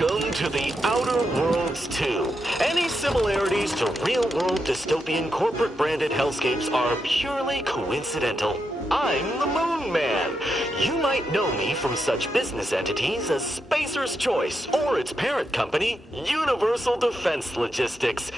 Welcome to the Outer Worlds 2. Any similarities to real-world dystopian corporate-branded hellscapes are purely coincidental. I'm the Moon Man. You might know me from such business entities as Spacer's Choice or its parent company, Universal Defense Logistics.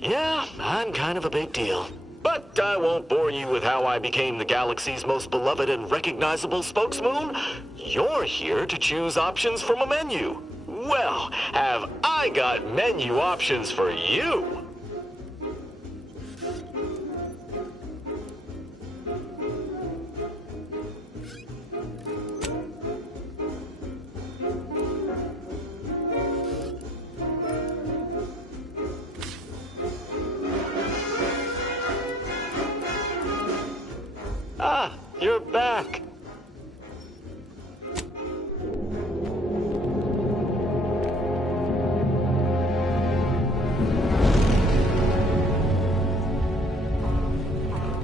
Yeah, I'm kind of a big deal. But I won't bore you with how I became the galaxy's most beloved and recognizable spokesmoon. You're here to choose options from a menu. Well, have I got menu options for you? Ah, you're back.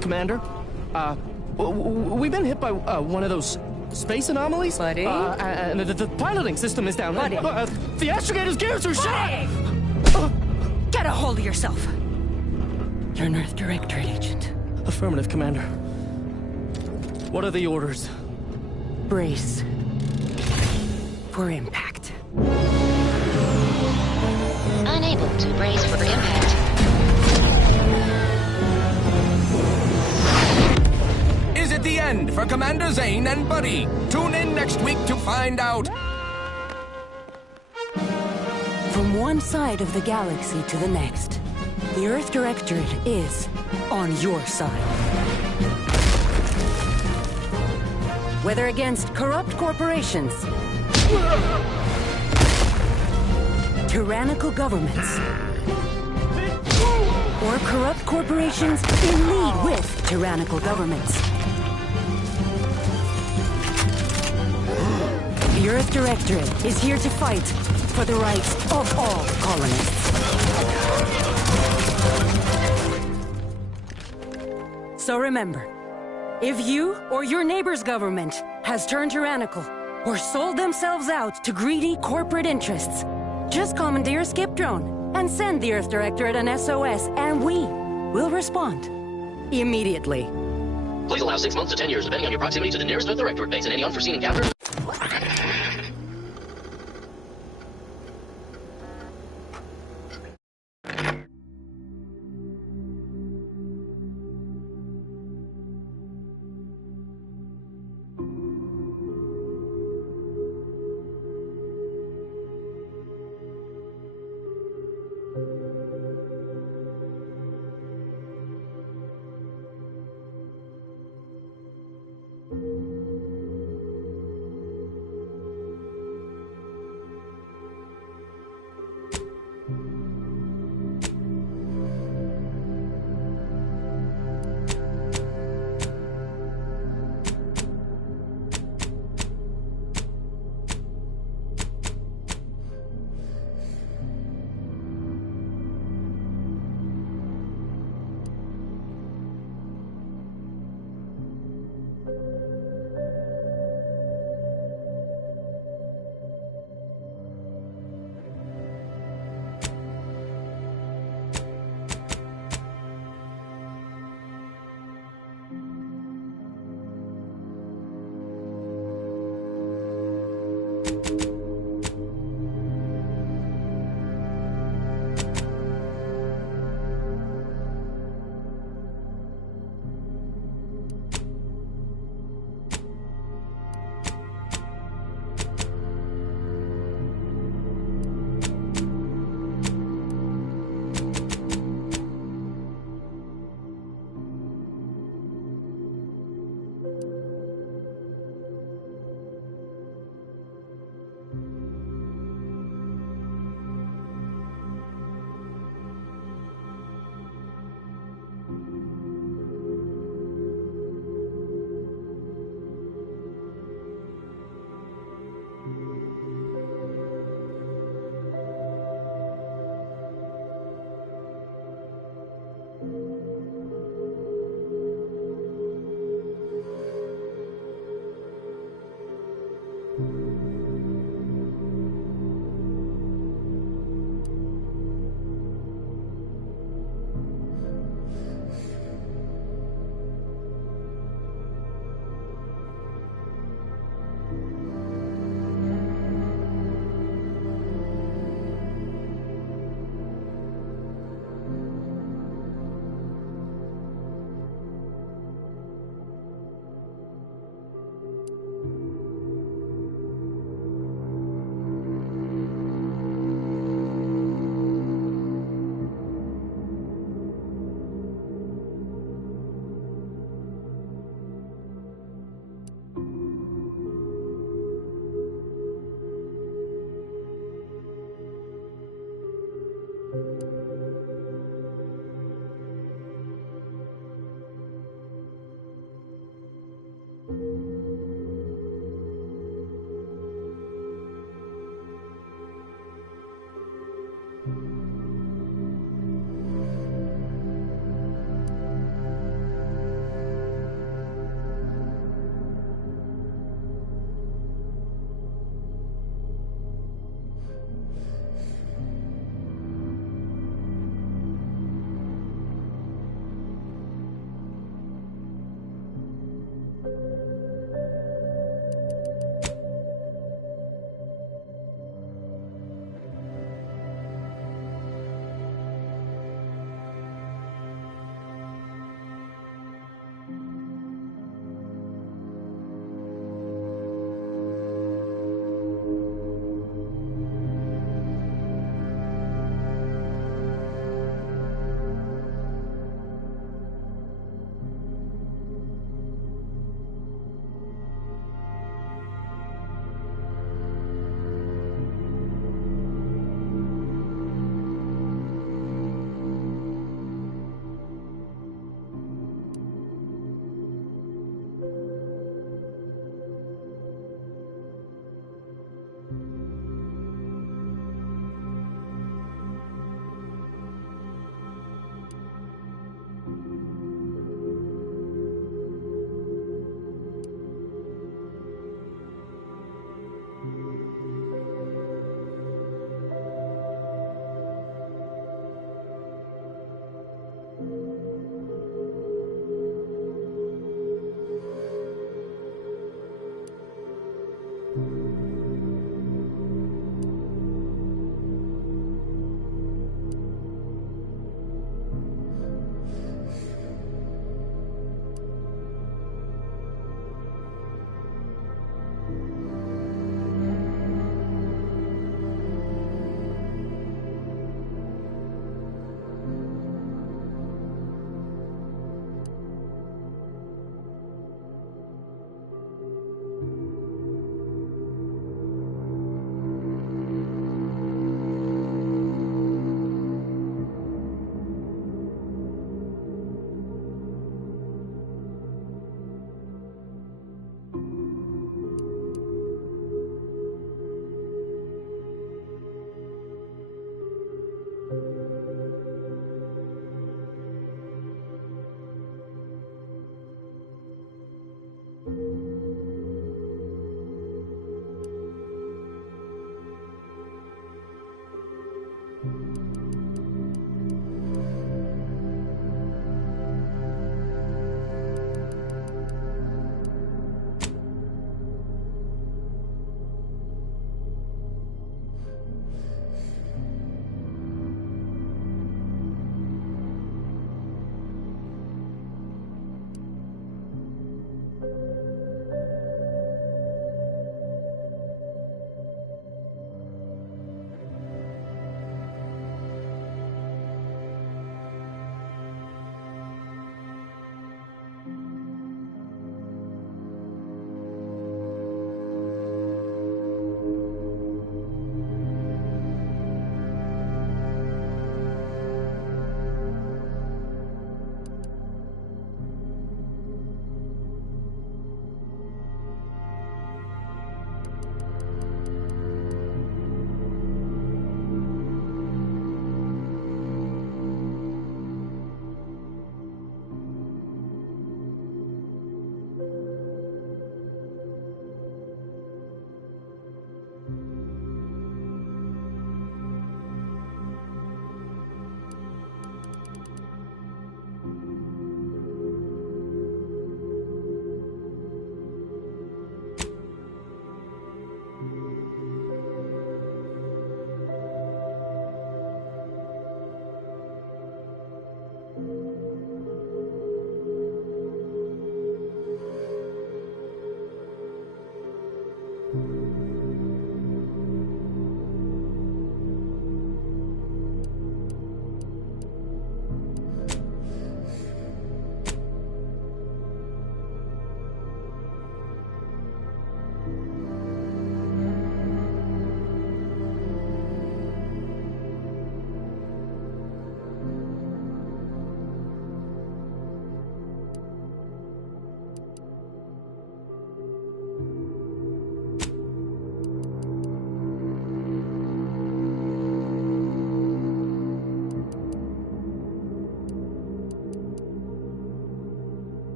Commander, we've been hit by one of those space anomalies. Buddy? And the piloting system is down. Buddy? The astrogator's gears are shot! Get a hold of yourself. You're an Earth Directorate agent. Affirmative, Commander. What are the orders? Brace for impact. Unable to brace for impact. Is it the end for Commander Zane and Buddy? Tune in next week to find out. From one side of the galaxy to the next, the Earth Directorate is on your side. Whether against corrupt corporations, tyrannical governments, or corrupt corporations in league with tyrannical governments, the Earth Directorate is here to fight for the rights of all colonists. So remember, if you or your neighbor's government has turned tyrannical or sold themselves out to greedy corporate interests, just commandeer a skip drone and send the Earth Directorate an SOS, and we will respond immediately. Please allow 6 months to 10 years, depending on your proximity to the nearest Earth Directorate base and any unforeseen encounters.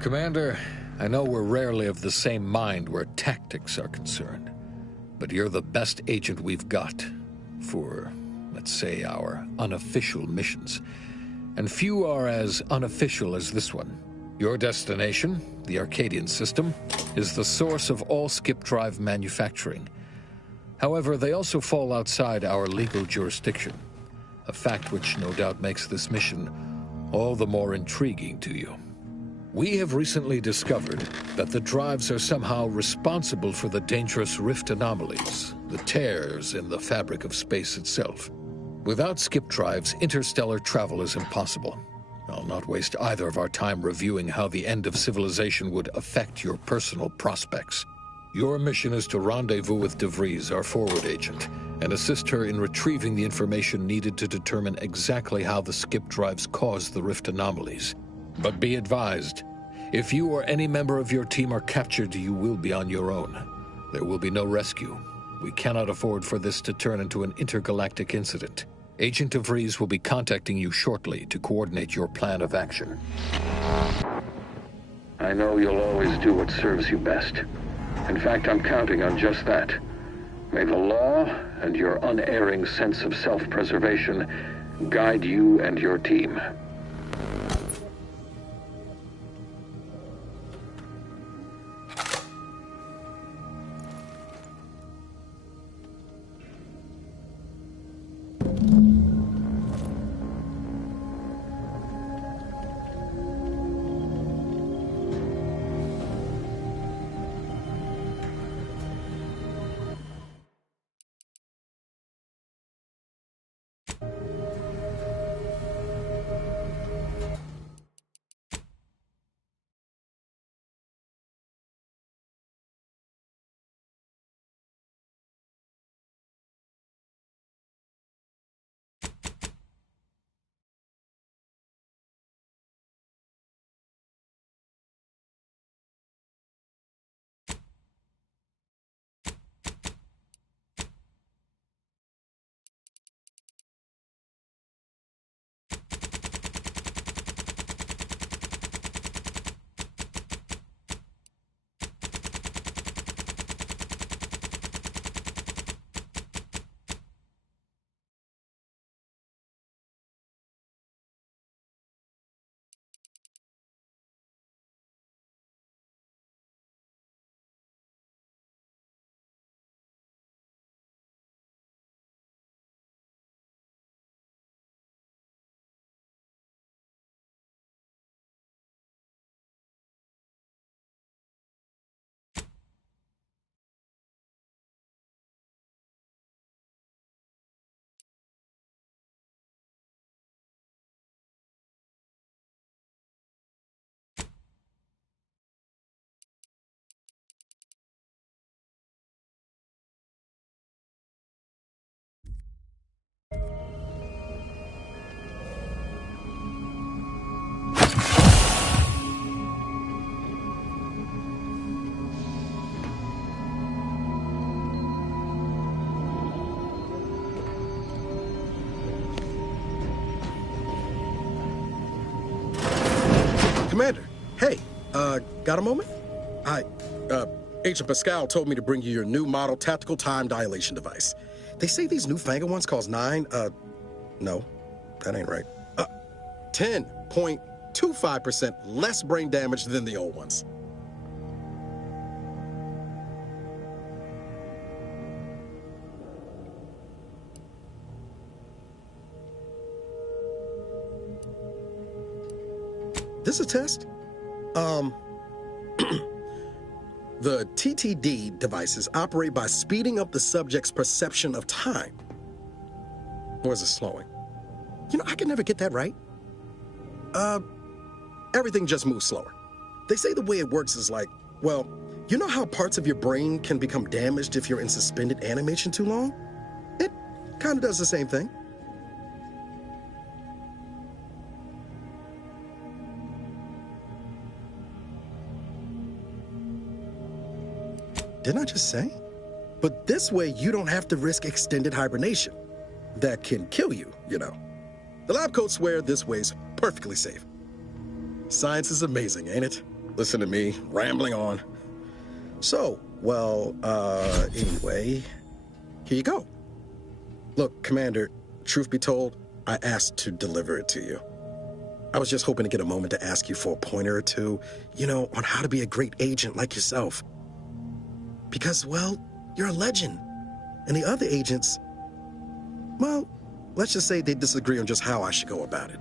Commander, I know we're rarely of the same mind where tactics are concerned, but you're the best agent we've got for, let's say, our unofficial missions. And few are as unofficial as this one. Your destination, the Arcadian system, is the source of all skip drive manufacturing. However, they also fall outside our legal jurisdiction, a fact which no doubt makes this mission all the more intriguing to you. We have recently discovered that the drives are somehow responsible for the dangerous rift anomalies, the tears in the fabric of space itself. Without skip drives, interstellar travel is impossible. I'll not waste either of our time reviewing how the end of civilization would affect your personal prospects. Your mission is to rendezvous with DeVries, our forward agent, and assist her in retrieving the information needed to determine exactly how the skip drives cause the rift anomalies. But be advised, if you or any member of your team are captured, you will be on your own. There will be no rescue. We cannot afford for this to turn into an intergalactic incident. Agent DeVries will be contacting you shortly to coordinate your plan of action. I know you'll always do what serves you best. In fact, I'm counting on just that. May the law and your unerring sense of self-preservation guide you and your team. Commander, hey, got a moment? Agent Pascal told me to bring you your new model tactical time dilation device. They say these newfangled ones cause no, that ain't right. 10.25% less brain damage than the old ones. This a test? The TTD devices operate by speeding up the subject's perception of time. Or is it slowing? You know, I can never get that right. Everything just moves slower. They say the way it works is like, well, you know how parts of your brain can become damaged if you're in suspended animation too long? It kind of does the same thing. Didn't I just say? But this way, you don't have to risk extended hibernation. That can kill you, you know. The lab coats swear this way's perfectly safe. Science is amazing, ain't it? Listen to me, rambling on. So, well, anyway, here you go. Look, Commander, truth be told, I asked to deliver it to you. I was just hoping to get a moment to ask you for a pointer or two, you know, on how to be a great agent like yourself. Because, well, you're a legend. And the other agents, well, let's just say they disagree on just how I should go about it.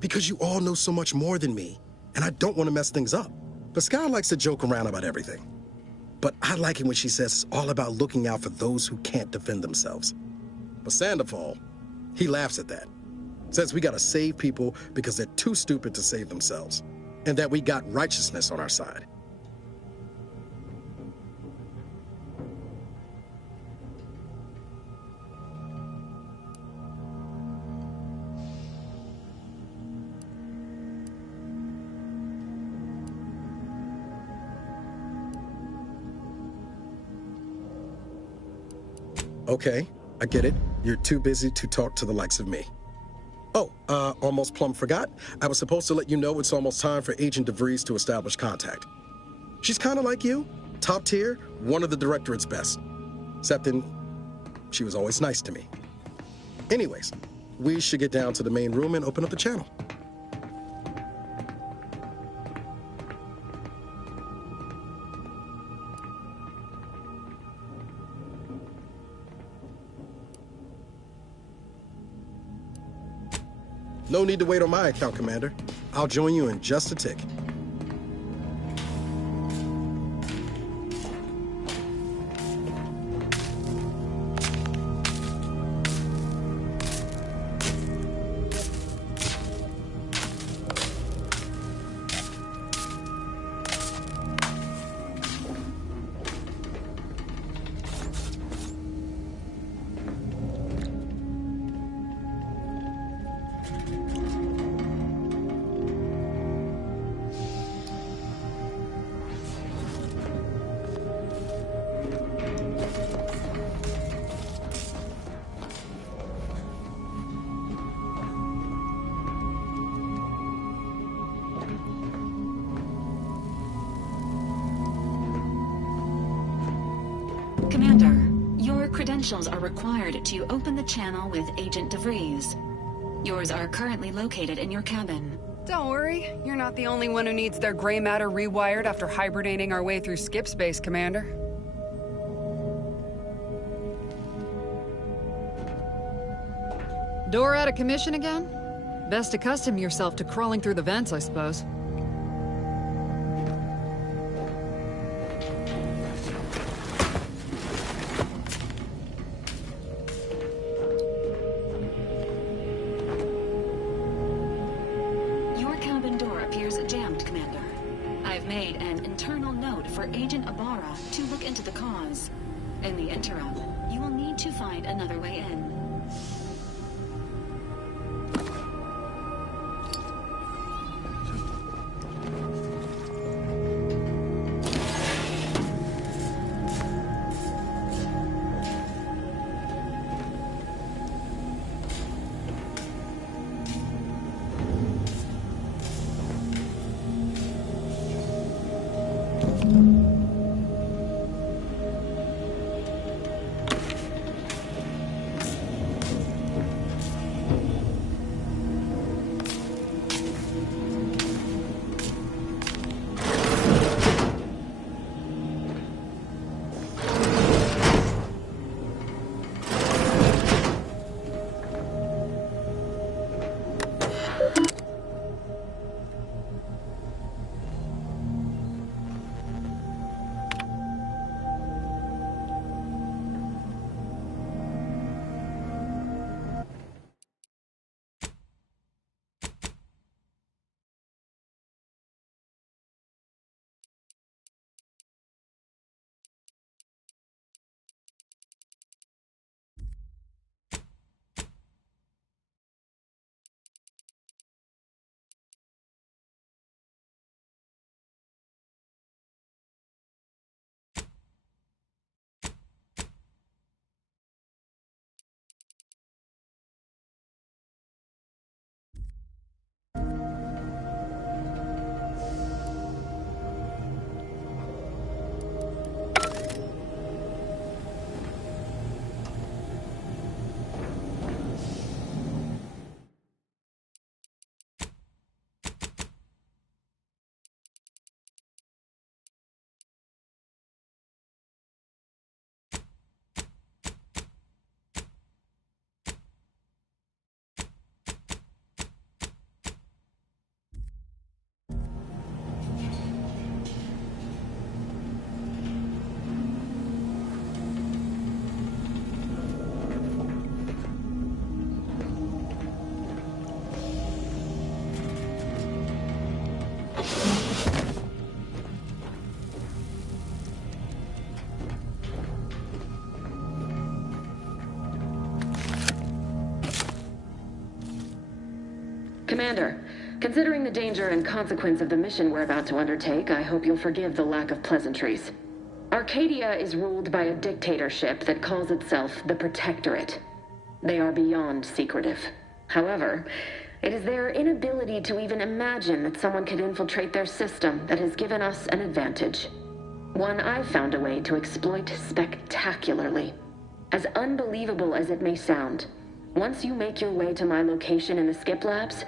Because you all know so much more than me, and I don't want to mess things up. Pascal likes to joke around about everything. But I like it when she says it's all about looking out for those who can't defend themselves. But Sandoval, he laughs at that. Says we gotta save people because they're too stupid to save themselves. And that we got righteousness on our side. Okay, I get it. You're too busy to talk to the likes of me. Oh, almost plumb forgot. I was supposed to let you know it's almost time for Agent DeVries to establish contact. She's kind of like you, top tier, one of the Directorate's best. Except then, she was always nice to me. Anyways, we should get down to the main room and open up the channel. No need to wait on my account, Commander. I'll join you in just a tick. Commander, your credentials are required to open the channel with Agent DeVries. Yours are currently located in your cabin. Don't worry, you're not the only one who needs their gray matter rewired after hibernating our way through skip space, Commander. Door out of commission again? Best accustom yourself to crawling through the vents, I suppose. Your cabin door appears jammed, Commander. I've made an internal note for Agent Ibarra to look into the cause. In the interim, you will need to find another way in. Commander, considering the danger and consequence of the mission we're about to undertake, I hope you'll forgive the lack of pleasantries. Arcadia is ruled by a dictatorship that calls itself the Protectorate. They are beyond secretive. However, it is their inability to even imagine that someone could infiltrate their system that has given us an advantage. One I've found a way to exploit spectacularly. As unbelievable as it may sound, once you make your way to my location in the Skip Labs,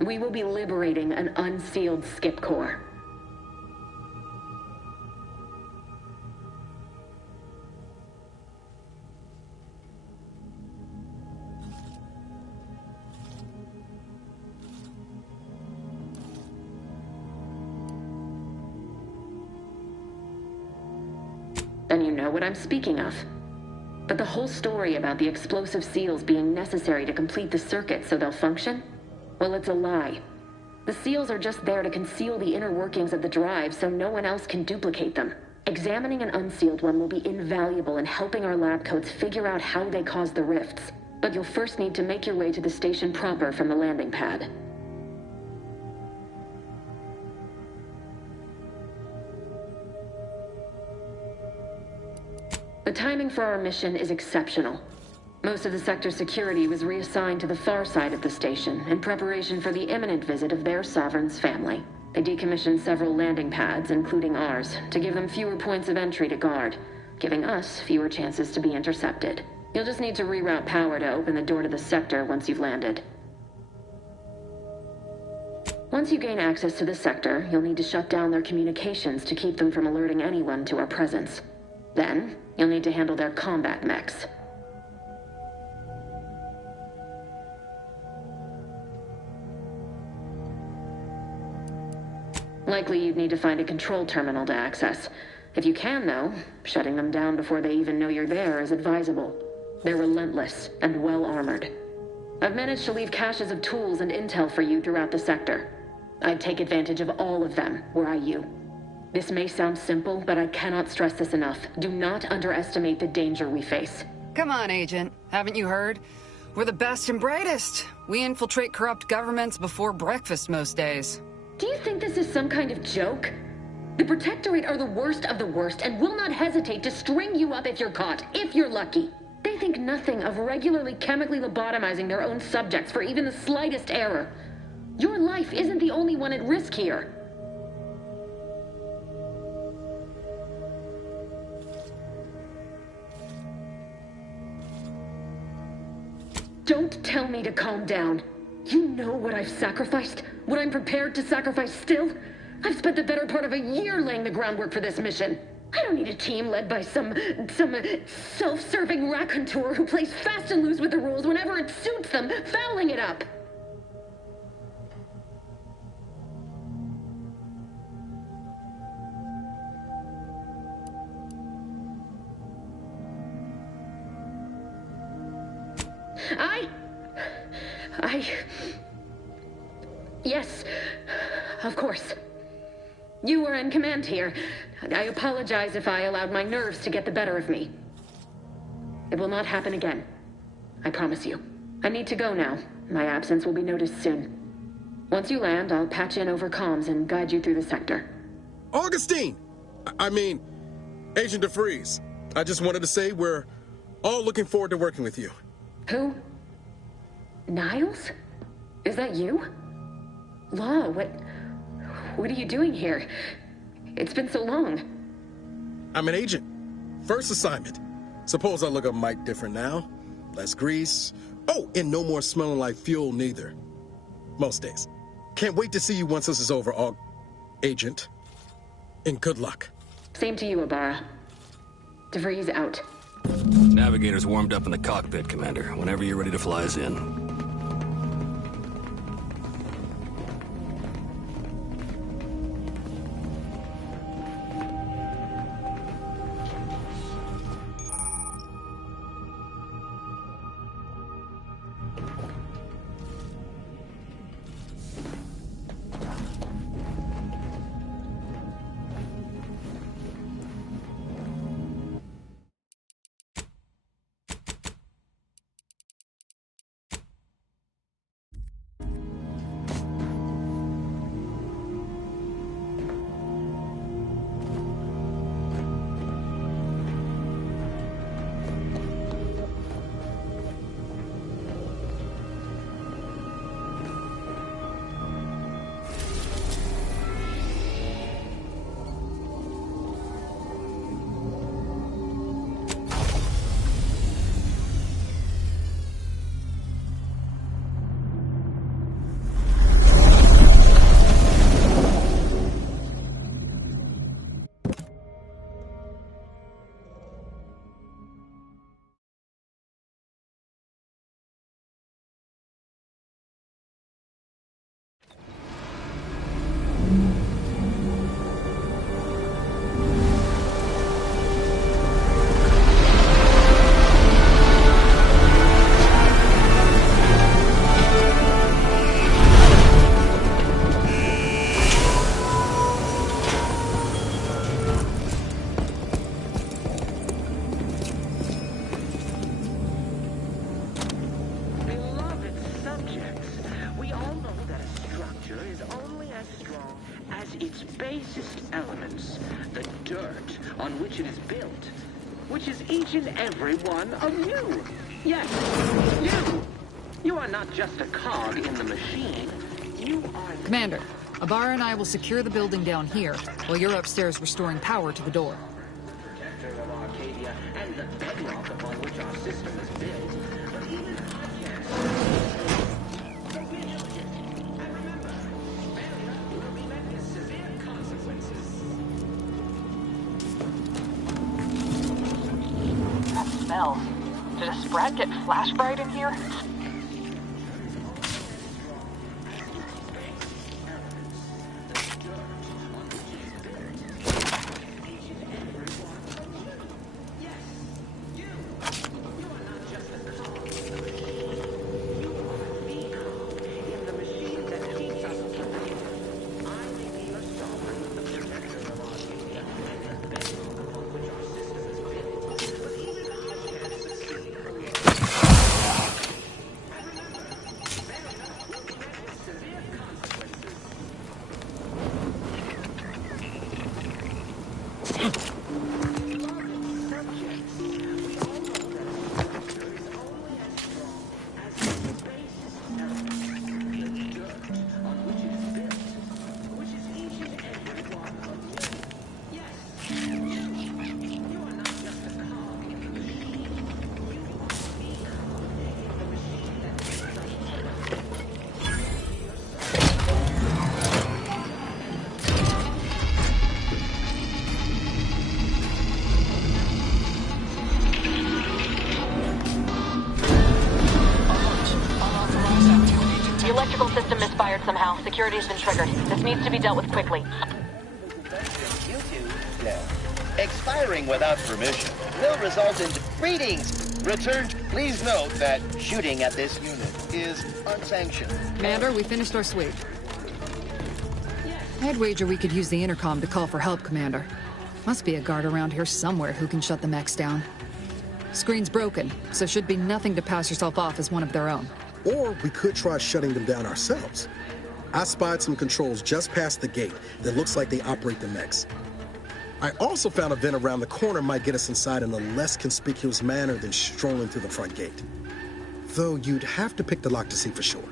we will be liberating an unsealed Skip core. Then you know what I'm speaking of. But the whole story about the explosive seals being necessary to complete the circuit so they'll function? Well, it's a lie. The seals are just there to conceal the inner workings of the drive so no one else can duplicate them. Examining an unsealed one will be invaluable in helping our lab coats figure out how they cause the rifts. But you'll first need to make your way to the station proper from the landing pad. The timing for our mission is exceptional. Most of the sector's security was reassigned to the far side of the station in preparation for the imminent visit of their sovereign's family. They decommissioned several landing pads, including ours, to give them fewer points of entry to guard, giving us fewer chances to be intercepted. You'll just need to reroute power to open the door to the sector once you've landed. Once you gain access to the sector, you'll need to shut down their communications to keep them from alerting anyone to our presence. Then, you'll need to handle their combat mechs. Likely you'd need to find a control terminal to access. If you can, though, shutting them down before they even know you're there is advisable. They're relentless and well-armored. I've managed to leave caches of tools and intel for you throughout the sector. I'd take advantage of all of them, were I you. This may sound simple, but I cannot stress this enough. Do not underestimate the danger we face. Come on, Agent. Haven't you heard? We're the best and brightest. We infiltrate corrupt governments before breakfast most days. Do you think this is some kind of joke? The Protectorate are the worst of the worst and will not hesitate to string you up if you're caught, if you're lucky. They think nothing of regularly chemically lobotomizing their own subjects for even the slightest error. Your life isn't the only one at risk here. Don't tell me to calm down. You know what I've sacrificed? What I'm prepared to sacrifice still? I've spent the better part of a year laying the groundwork for this mission. I don't need a team led by some self-serving raconteur who plays fast and loose with the rules whenever it suits them, fouling it up. Yes, of course. You were in command here. I apologize if I allowed my nerves to get the better of me. It will not happen again. I promise you. I need to go now. My absence will be noticed soon. Once you land, I'll patch in over comms and guide you through the sector. Augustine! I mean, Agent DeFreeze. I just wanted to say we're all looking forward to working with you. Who? Niles? Is that you? Law, what are you doing here? It's been so long. I'm an agent. First assignment. Suppose I look a mite different now. Less grease. Oh, and no more smelling like fuel neither. Most days. Can't wait to see you once this is over, Agent. And good luck. Same to you, Ibarra. DeVries out. Navigator's warmed up in the cockpit, Commander. Whenever you're ready to fly us in. basest elements, the dirt on which it is built, which is each and every one of you. Yes, you! You are not just a cog in the machine. You are... Commander, Ibarra and I will secure the building down here, while you're upstairs restoring power to the door. Protector of Arcadia and the bedrock upon which our system is built. But even so be diligent. And remember, failure will be met with severe consequences. That smell. Did a Sprat get flash fried in here? Somehow, security's been triggered. This needs to be dealt with quickly. Expiring without permission will result in... Greetings! Return. Please note that shooting at this unit is unsanctioned. Commander, we finished our sweep. I'd wager we could use the intercom to call for help, Commander. Must be a guard around here somewhere who can shut the mechs down. Screen's broken, so should be nothing to pass yourself off as one of their own. Or we could try shutting them down ourselves. I spied some controls just past the gate that looks like they operate the mechs. I also found a vent around the corner might get us inside in a less conspicuous manner than strolling through the front gate. Though you'd have to pick the lock to see for sure.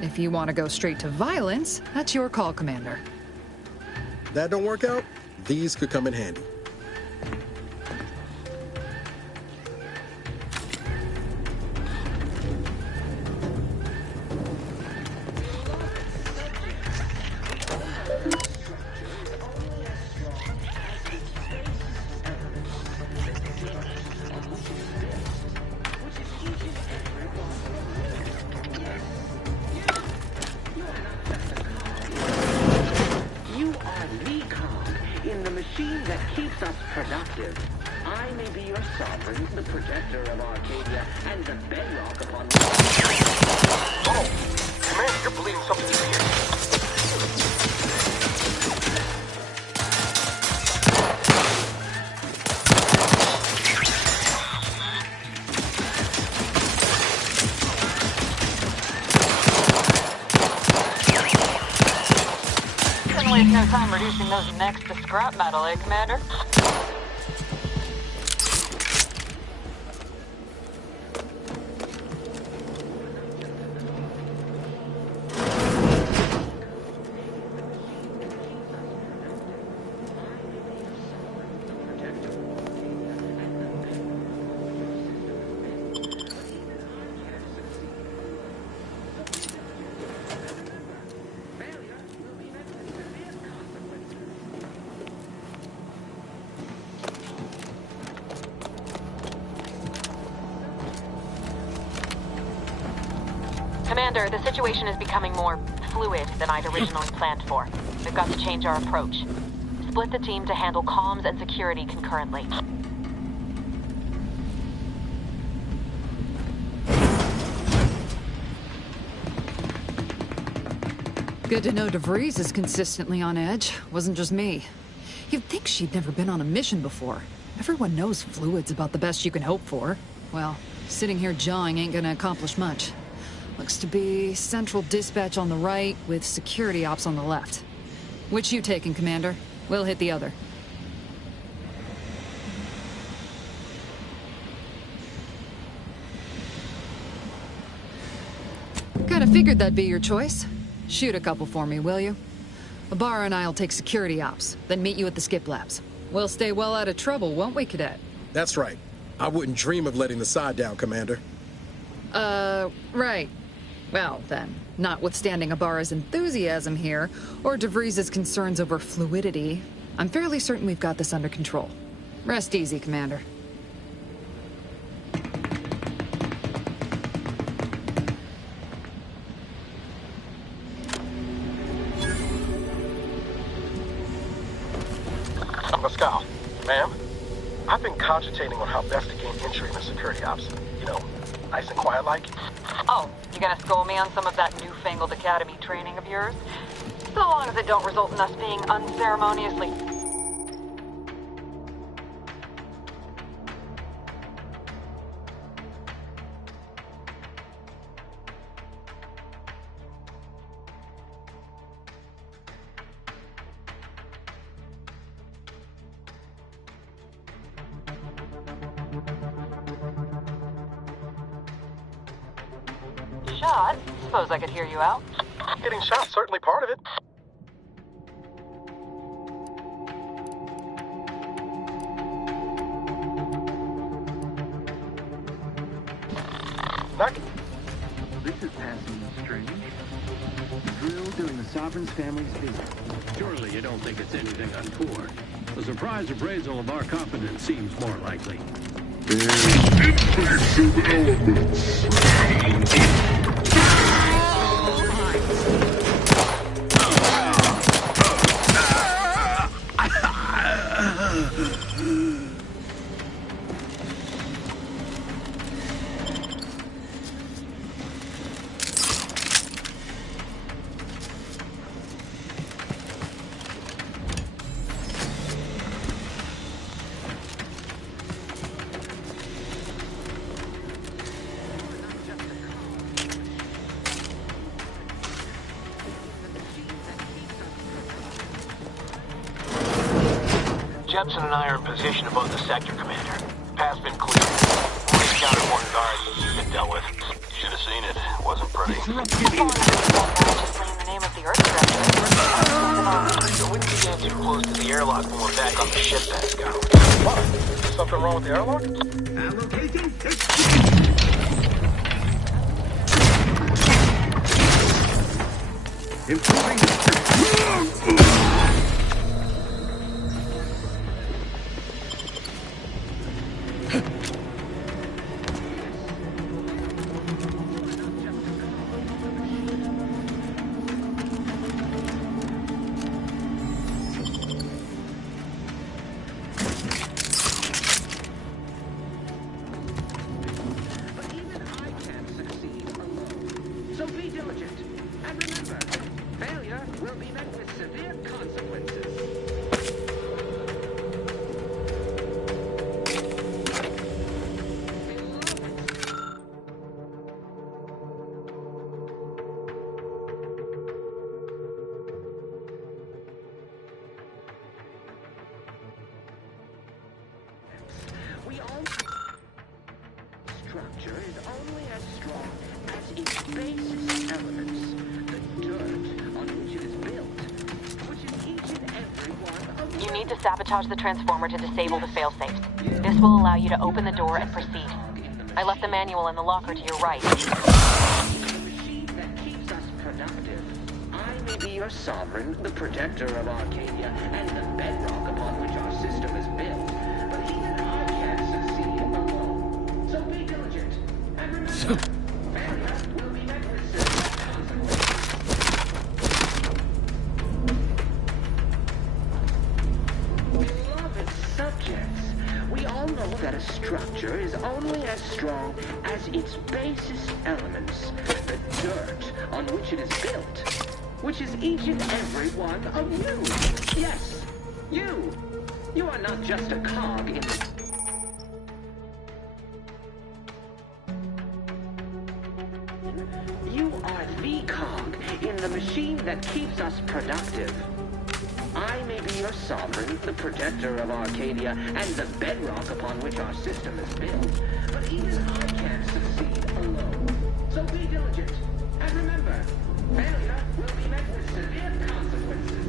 If you want to go straight to violence, that's your call, Commander. That don't work out, these could come in handy. No time reducing those necks to scrap metal, eh, Commander? Commander, the situation is becoming more fluid than I'd originally planned for. We've got to change our approach. Split the team to handle comms and security concurrently. Good to know DeVries is consistently on edge. Wasn't just me. You'd think she'd never been on a mission before. Everyone knows fluid's about the best you can hope for. Well, sitting here jawing ain't gonna accomplish much. Looks to be central dispatch on the right with security ops on the left. Which you taking, Commander? We'll hit the other. Kinda figured that'd be your choice. Shoot a couple for me, will you? Ibarra and I'll take security ops, then meet you at the skip labs. We'll stay well out of trouble, won't we, Cadet? That's right. I wouldn't dream of letting the side down, Commander. Right. Well, then, notwithstanding Ibarra's enthusiasm here, or DeVries' concerns over fluidity, I'm fairly certain we've got this under control. Rest easy, Commander. Pascal, ma'am, I've been cogitating on how best to gain entry in the security ops. You know, nice and quiet like. Oh, you gonna school me on some of that newfangled academy training of yours? So long as it don't result in us being unceremoniously... shot. Suppose I could hear you out. Getting shot, certainly part of it. This is passing strange. Drill doing the Sovereign's family's business. Surely you don't think it's anything untoward. A surprise appraisal of our competence seems more likely. Invasive elements. Jepson and I are in position above the sector, Commander. Path's been cleared. Only encountered one guard that's been dealt with. Should have seen it. Wasn't pretty. Just in the name of the Earth Director. So wouldn't be getting too close to the airlock when we're back on the ship, Pascal. What? Something wrong with the airlock? So be diligent. And remember, failure will be met with severe consequences. We all... Structure is only as strong as its basis elements, the dirt on which it is built, which is each and every one of... You need to sabotage the transformer to disable the failsafes. This will allow you to open the door and proceed. I left the manual in the locker to your right. The machine that keeps us productive. I may be your sovereign, the protector of Arcadia, and the bedrock upon which our system is built. But even I can't succeed alone. So be diligent. And remember, failure will be met with severe consequences. is only as strong as its basest elements, the dirt on which it is built, which is each and every one of you. Yes, you. You are not just a cog in the... You are the cog in the machine that keeps us productive. I may be your sovereign, the protector of Arcadia, and the bedrock upon which our system is built, but even I can't succeed alone. So be diligent, and remember, failure will be met with severe consequences.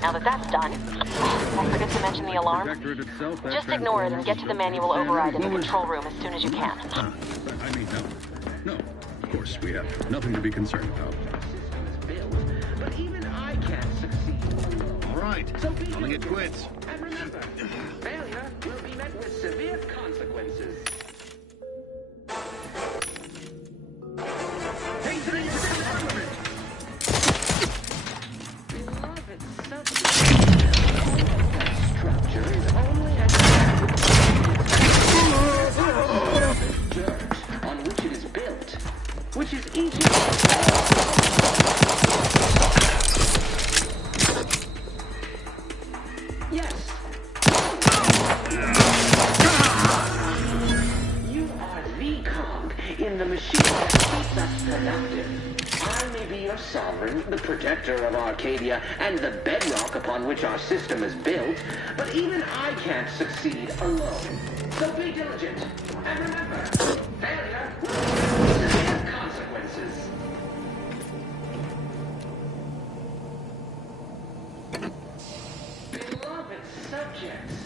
Now that that's done, don't forget to mention the alarm. Just ignore it and get to the manual override in the control room as soon as you can. I mean, no. No, of course, we have nothing to be concerned about. But even I can't succeed alone. All right, calling it quits. And remember, failure will be met with severe consequences. Which is each Yes. You are the cog in the machine that keeps us productive. I may be your sovereign, the protector of Arcadia, and the bedrock upon which our system is built, but even I can't succeed alone. So be diligent, and remember, failure will have severe consequences. Beloved subjects,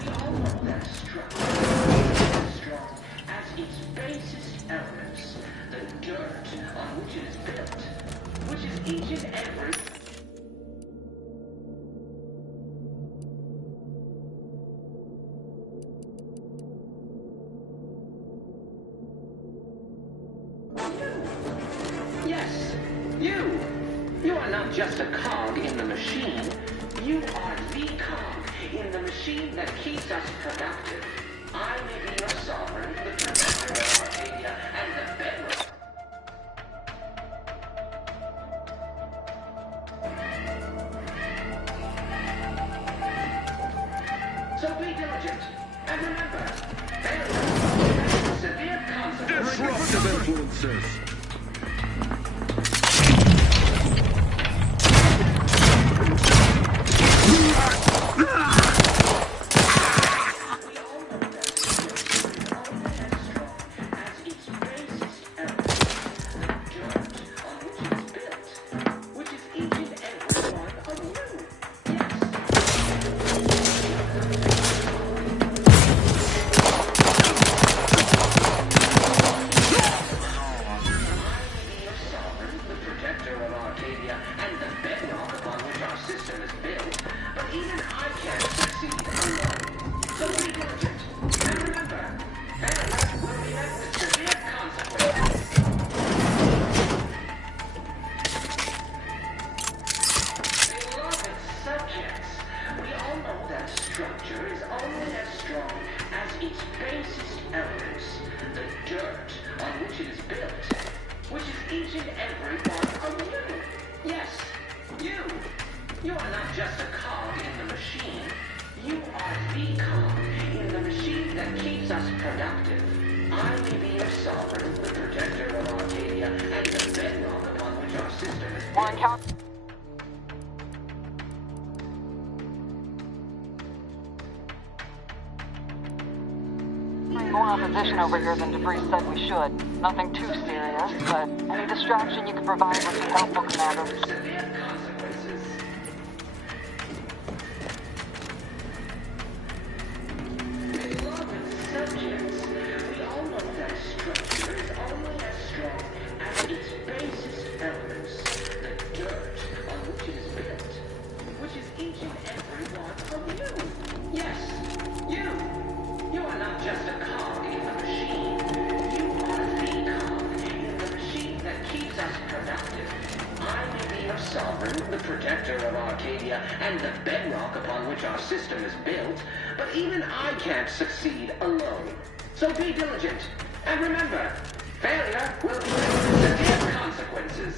we all know that structure is as strong as its basest elements, the dirt on which it is built, which is each and every... Yes, you! You are not just a cog in the machine. You are the cog in the machine that keeps us productive. I may be your sovereign, the protector of Arcadia, and the bedrock. So be diligent, and remember, failure has severe consequences. Disruptive influences. More opposition over here than Debris said we should. Nothing too serious, but any distraction you could provide would be helpful, Commander. Elements, the dirt on which it is built, which is each Yes, you! You are not just a cog in the machine. You are the cog in the machine that keeps us productive. I may be your sovereign, the protector of Arcadia, and the bedrock upon which our system is built, but even I can't succeed alone. So be diligent, and remember, failure will be severe consequences.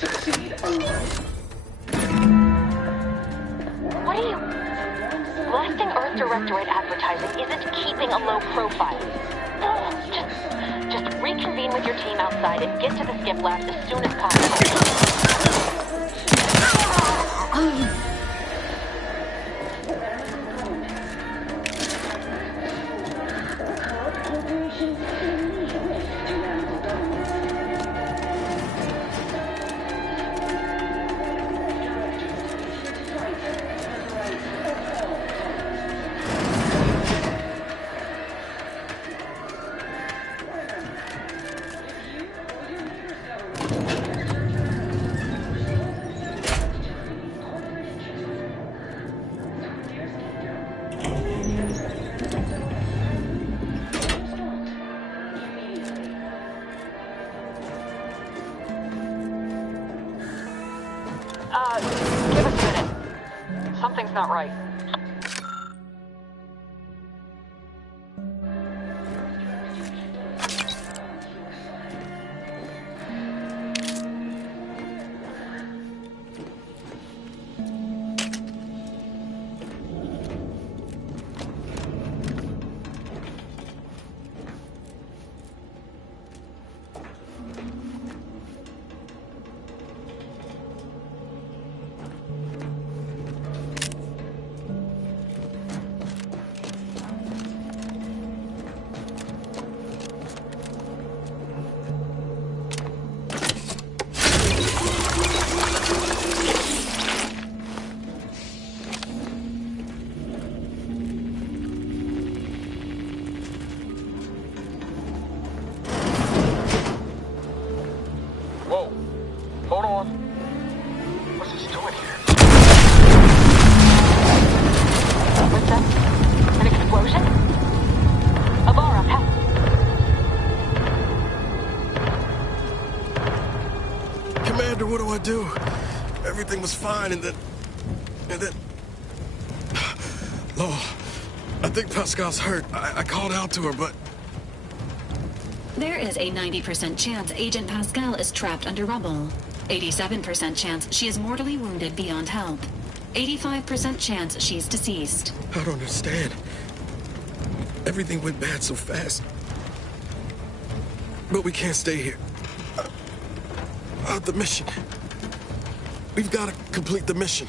Succeed alone. What are you... Blasting Earth Directorate advertising isn't keeping a low profile. Just reconvene with your team outside and get to the skip labs as soon as possible. Give us a minute. Something's not right. What do I do? Everything was fine, and then... Oh, I think Pascal's hurt. I called out to her, but... There is a 90% chance Agent Pascal is trapped under rubble. 87% chance she is mortally wounded beyond help. 85% chance she's deceased. I don't understand. Everything went bad so fast. But we can't stay here. The mission. We've got to complete the mission.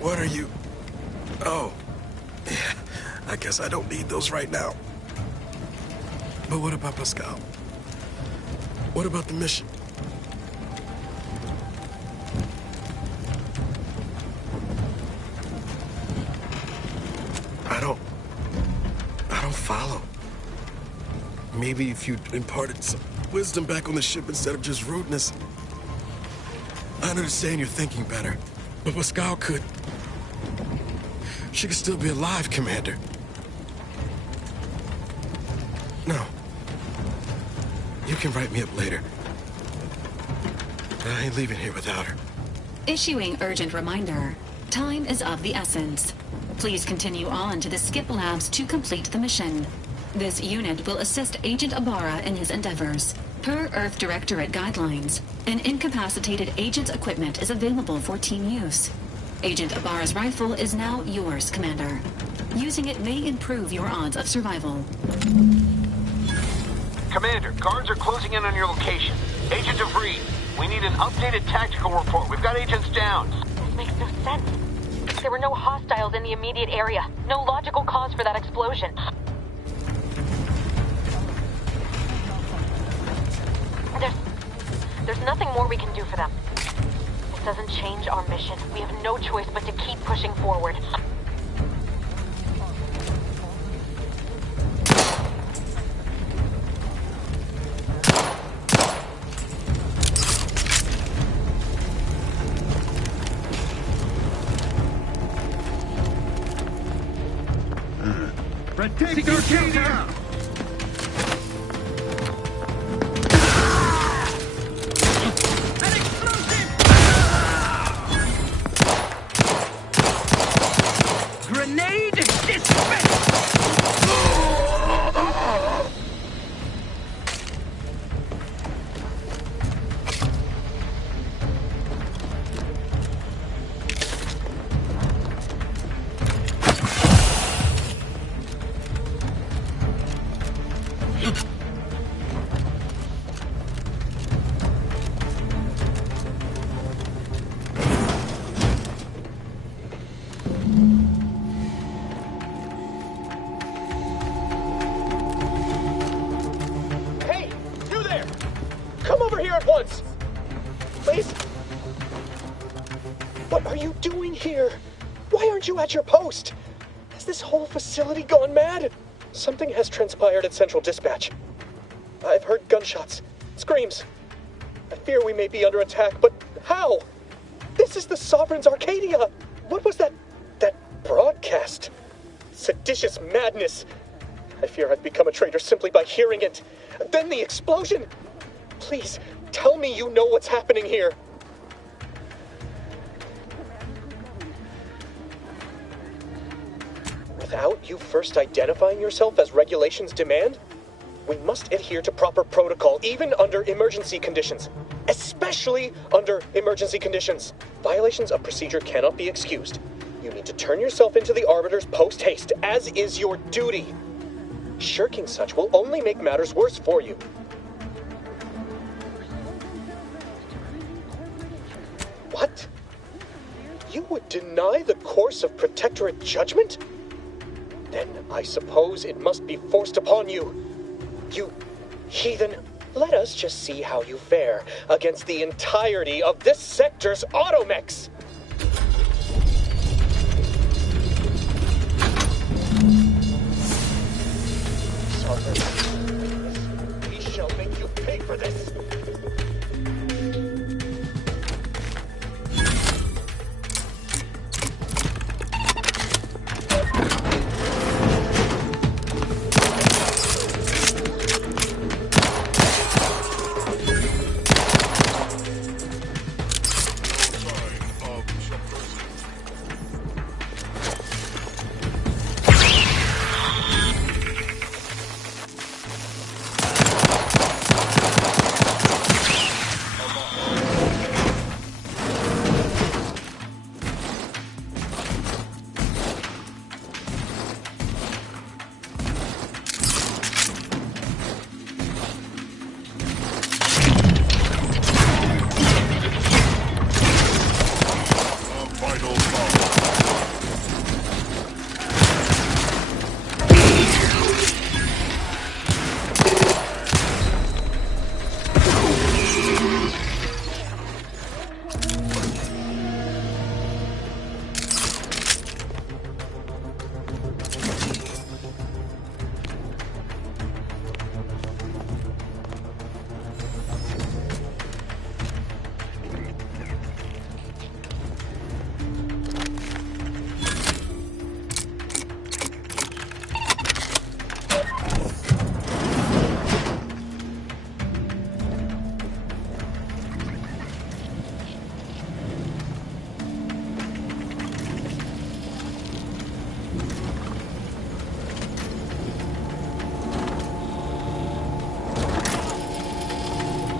What are you? Oh. Yeah, I guess I don't need those right now. But what about Pascal? What about the mission? I don't follow. Maybe if you'd imparted some wisdom back on the ship instead of just rudeness. I understand you're thinking better, but Pascal could. She could still be alive, Commander. No. You can write me up later. I ain't leaving here without her. Issuing urgent reminder. Time is of the essence. Please continue on to the skip labs to complete the mission. This unit will assist Agent Ibarra in his endeavors. Per Earth Directorate guidelines, an incapacitated agent's equipment is available for team use. Agent Ibarra's rifle is now yours, Commander. Using it may improve your odds of survival. Commander, guards are closing in on your location. Agent DeVries, we need an updated tactical report. We've got agents down. This makes no sense. There were no hostiles in the immediate area. No logical cause for that explosion. There's nothing more we can do for them. It doesn't change our mission. We have no choice but to keep pushing forward. Protect Zicari! Grenade dispatch! once! Please? What are you doing here? Why aren't you at your post? Has this whole facility gone mad? Something has transpired at Central Dispatch. I've heard gunshots, screams. I fear we may be under attack, but how? This is the Sovereign's Arcadia! What was that broadcast? Seditious madness! I fear I've become a traitor simply by hearing it. Then the explosion! Please, tell me you know what's happening here. Without you first identifying yourself as regulations demand, we must adhere to proper protocol, even under emergency conditions. Especially under emergency conditions. Violations of procedure cannot be excused. You need to turn yourself into the Arbiters post-haste, as is your duty. Shirking such will only make matters worse for you. What? You would deny the course of Protectorate judgment? Then I suppose it must be forced upon you. You heathen. Let us just see how you fare against the entirety of this sector's automechs. We shall make you pay for this.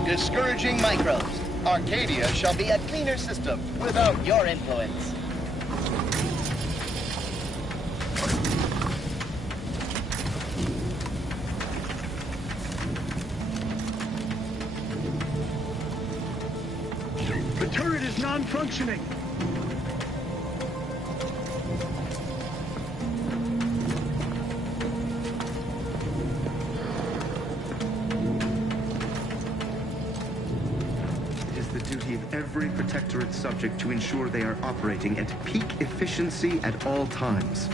discouraging microbes. Arcadia shall be a cleaner system without your influence. The turret is non-functioning. It is the duty of every Protectorate subject to ensure they are operating at peak efficiency at all times.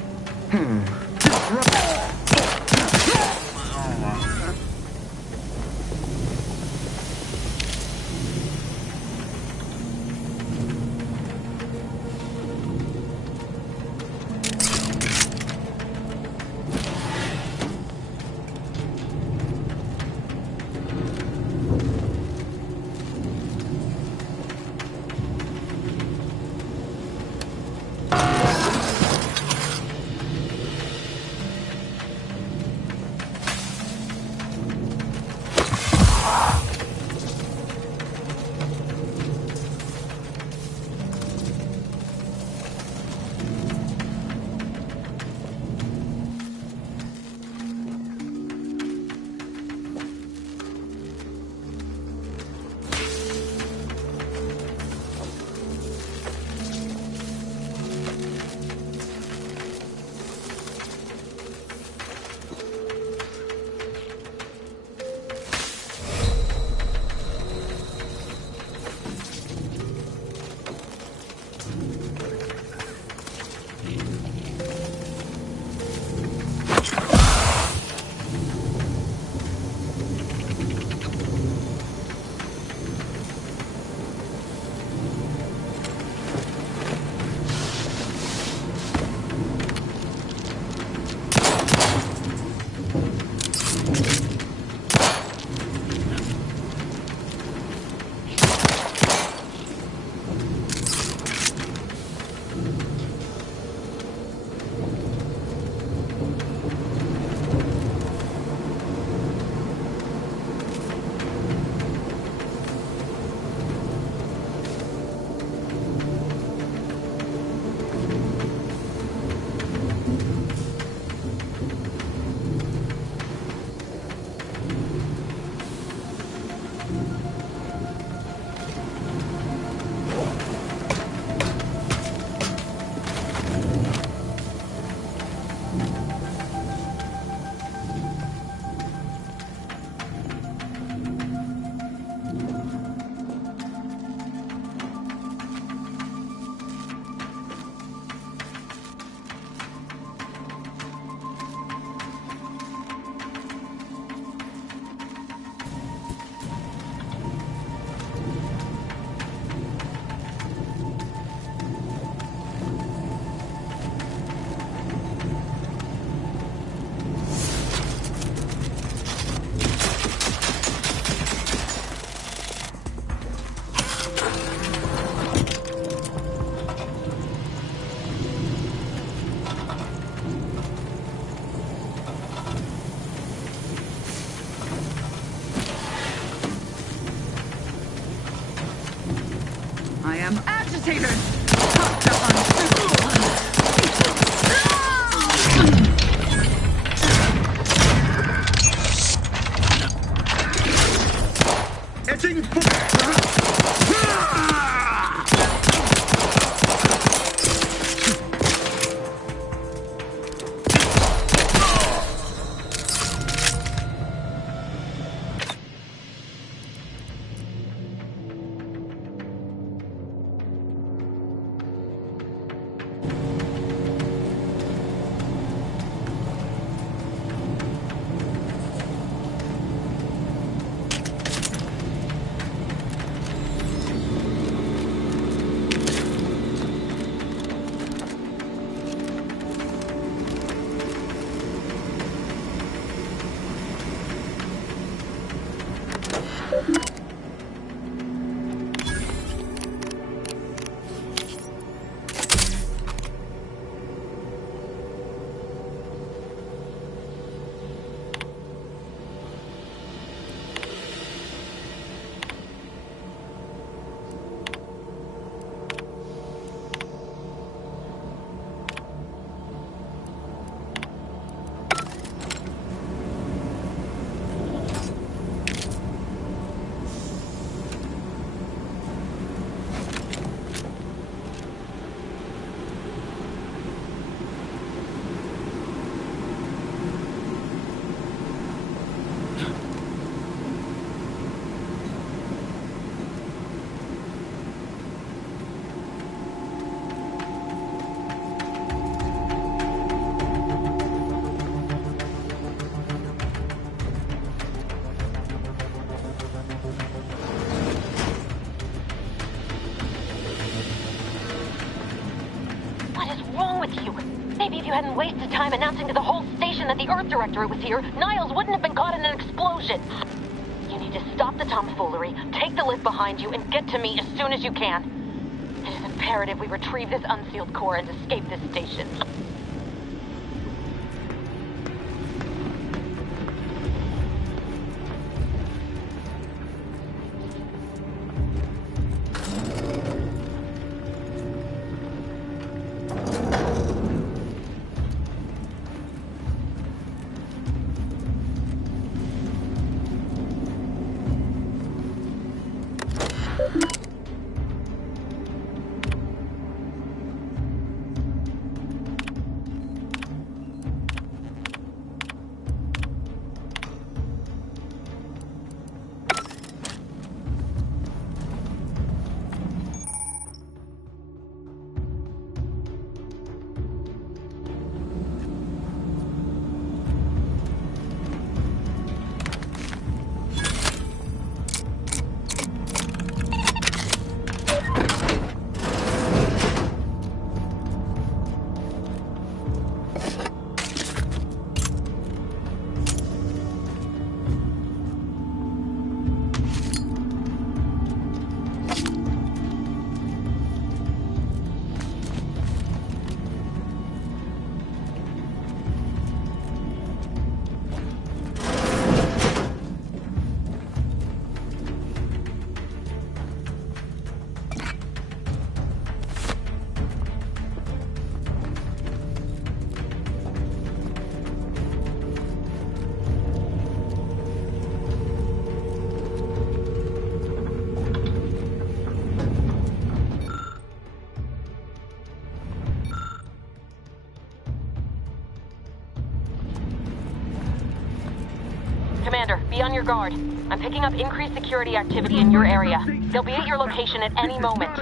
is wrong with you? Maybe if you hadn't wasted time announcing to the whole station that the Earth Directorate was here, Niles wouldn't have been caught in an explosion. You need to stop the tomfoolery, take the lift behind you, and get to me as soon as you can. It is imperative we retrieve this unsealed core and escape this station. Commander, be on your guard. I'm picking up increased security activity in your area. They'll be at your location at any moment.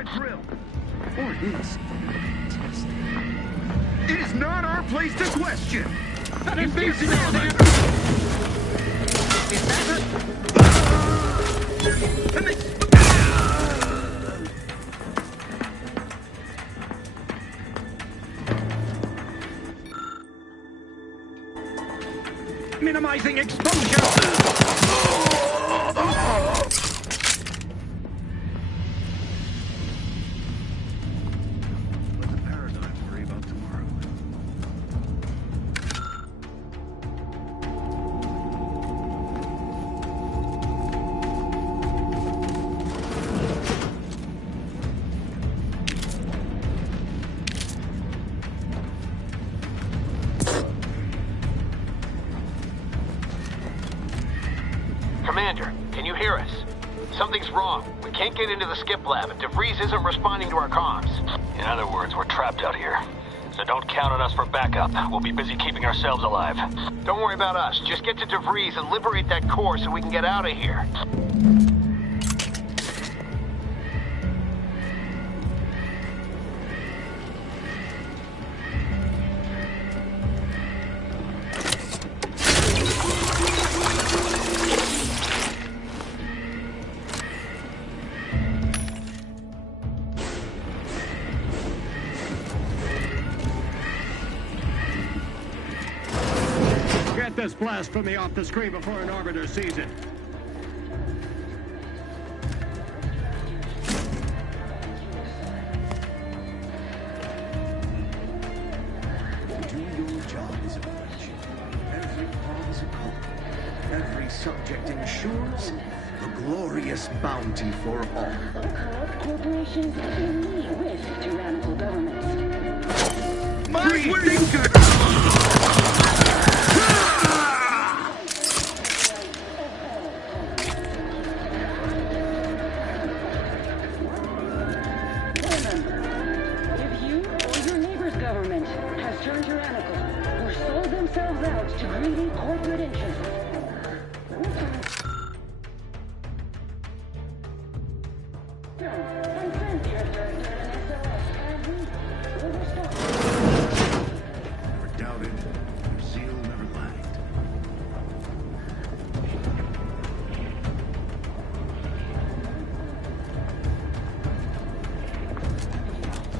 It is not our place to question. Minimizing exposure! Let the paradigm worry about tomorrow. Commander, can you hear us? Something's wrong. We can't get into the skip lab, and DeVries isn't responding to our comms. In other words, we're trapped out here. So don't count on us for backup. We'll be busy keeping ourselves alive. Don't worry about us. Just get to DeVries and liberate that core so we can get out of here. Get this blast from me off the screen before an arbiter sees it. Do your job as a virtue. Every pawn is a call. Every subject ensures the glorious bounty for all. Corporations only risk tyrannical governments. Free thinker! Turned tyrannical or sold themselves out to greedy corporate interests. Never doubted, your zeal never lacked.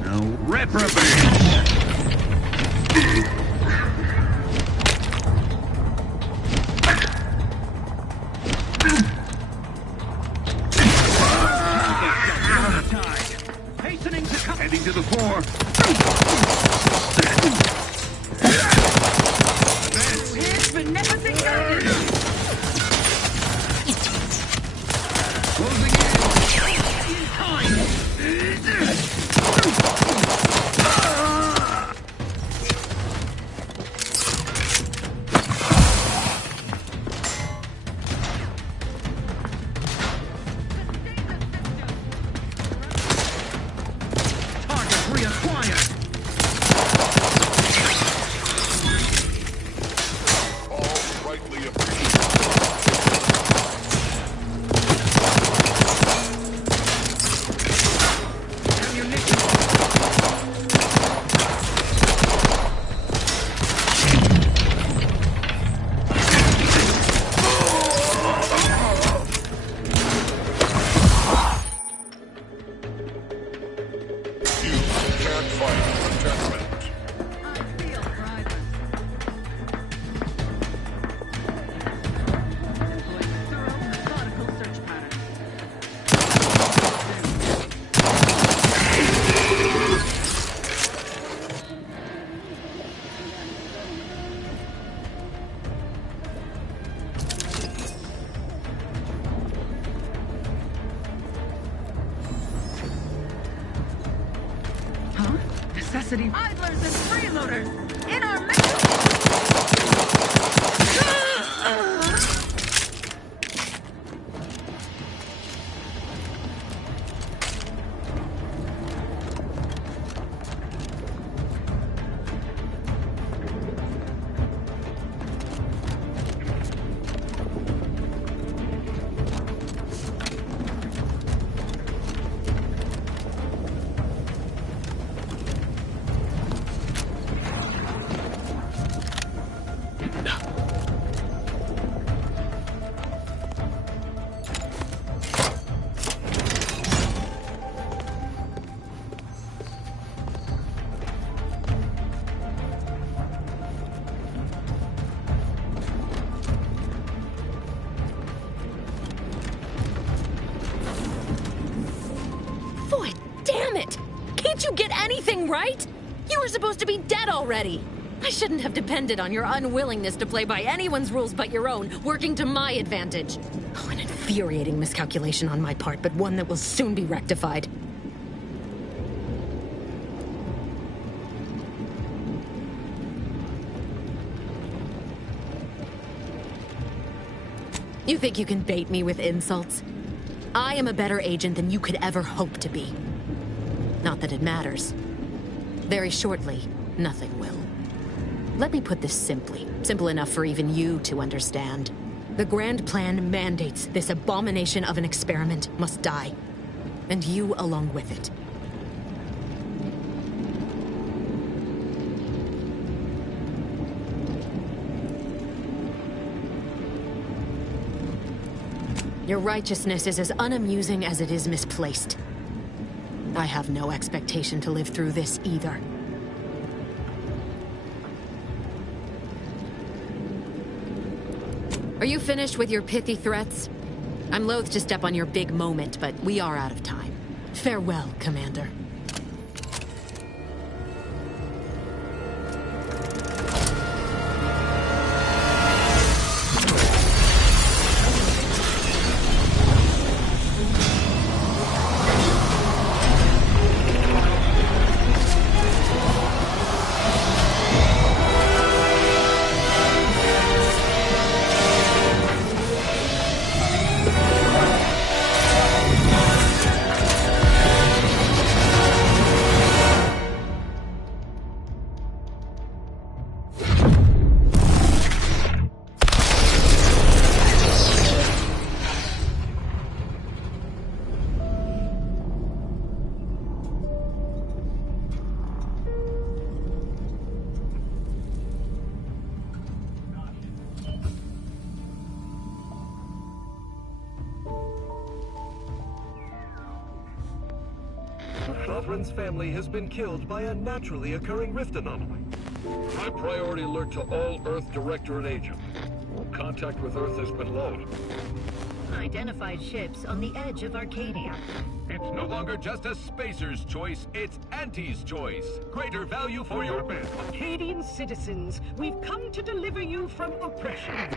Now, reprobate! University idlers and freeloaders in our right? You were supposed to be dead already. I shouldn't have depended on your unwillingness to play by anyone's rules but your own, working to my advantage. Oh, an infuriating miscalculation on my part, but one that will soon be rectified. You think you can bait me with insults? I am a better agent than you could ever hope to be. Not that it matters. Very shortly, nothing will. Let me put this simply. Simple enough for even you to understand. The grand plan mandates this abomination of an experiment must die. And you along with it. Your righteousness is as unamusing as it is misplaced. I have no expectation to live through this either. Are you finished with your pithy threats? I'm loath to step on your big moment, but we are out of time. Farewell, Commander. Sovereign's family has been killed by a naturally occurring rift anomaly. High priority alert to all Earth Directorate agents. Contact with Earth has been low. Identified ships on the edge of Arcadia. It's no longer just a spacer's choice, it's Auntie's choice. Greater value for your bid. Arcadian citizens, we've come to deliver you from oppression.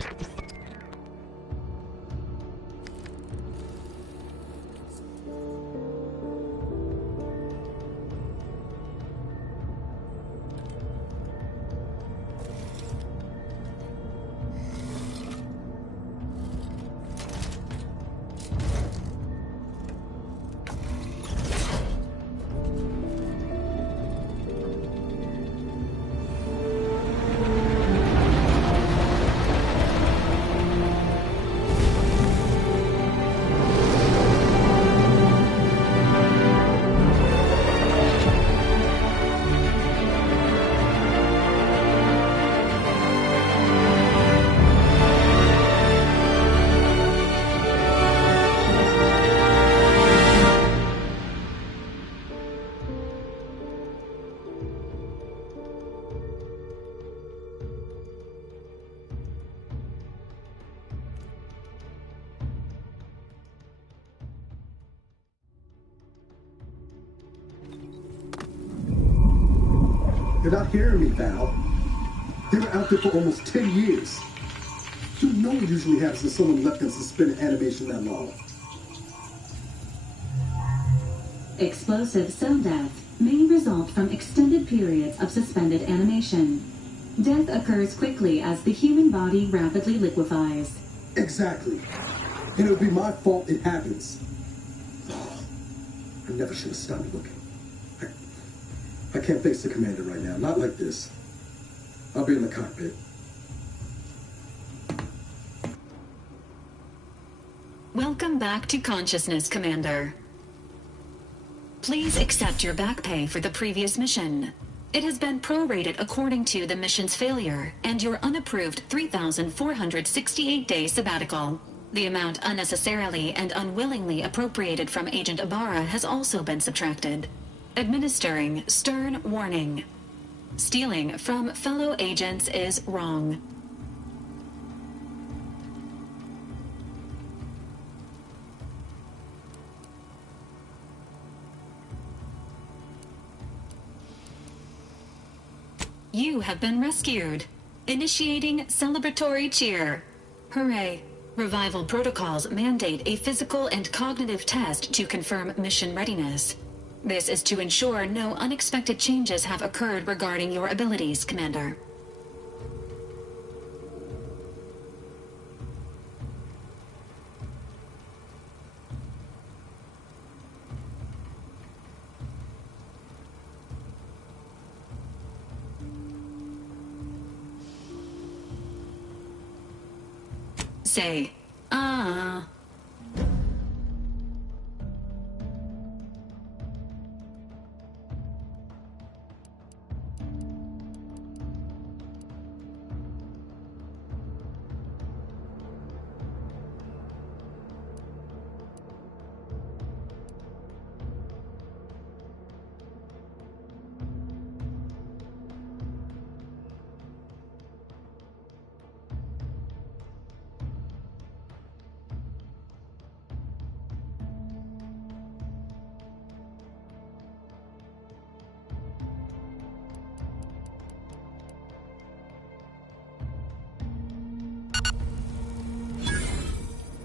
You're not hearing me, Val. They were out there for almost 10 years. You know what usually happens when someone left in suspended animation that long. Explosive cell death. may result from extended periods of suspended animation. Death occurs quickly as the human body rapidly liquefies. Exactly. And it would be my fault it happens. I never should have stopped looking. I can't face the commander right now. Not like this. I'll be in the cockpit. Welcome back to consciousness, Commander. Please accept your back pay for the previous mission. It has been prorated according to the mission's failure and your unapproved 3,468-day sabbatical. The amount unnecessarily and unwillingly appropriated from Agent Ibarra has also been subtracted. Administering stern warning. Stealing from fellow agents is wrong. You have been rescued. Initiating celebratory cheer. Hooray. Revival protocols mandate a physical and cognitive test to confirm mission readiness. This is to ensure no unexpected changes have occurred regarding your abilities, Commander. Say, ah.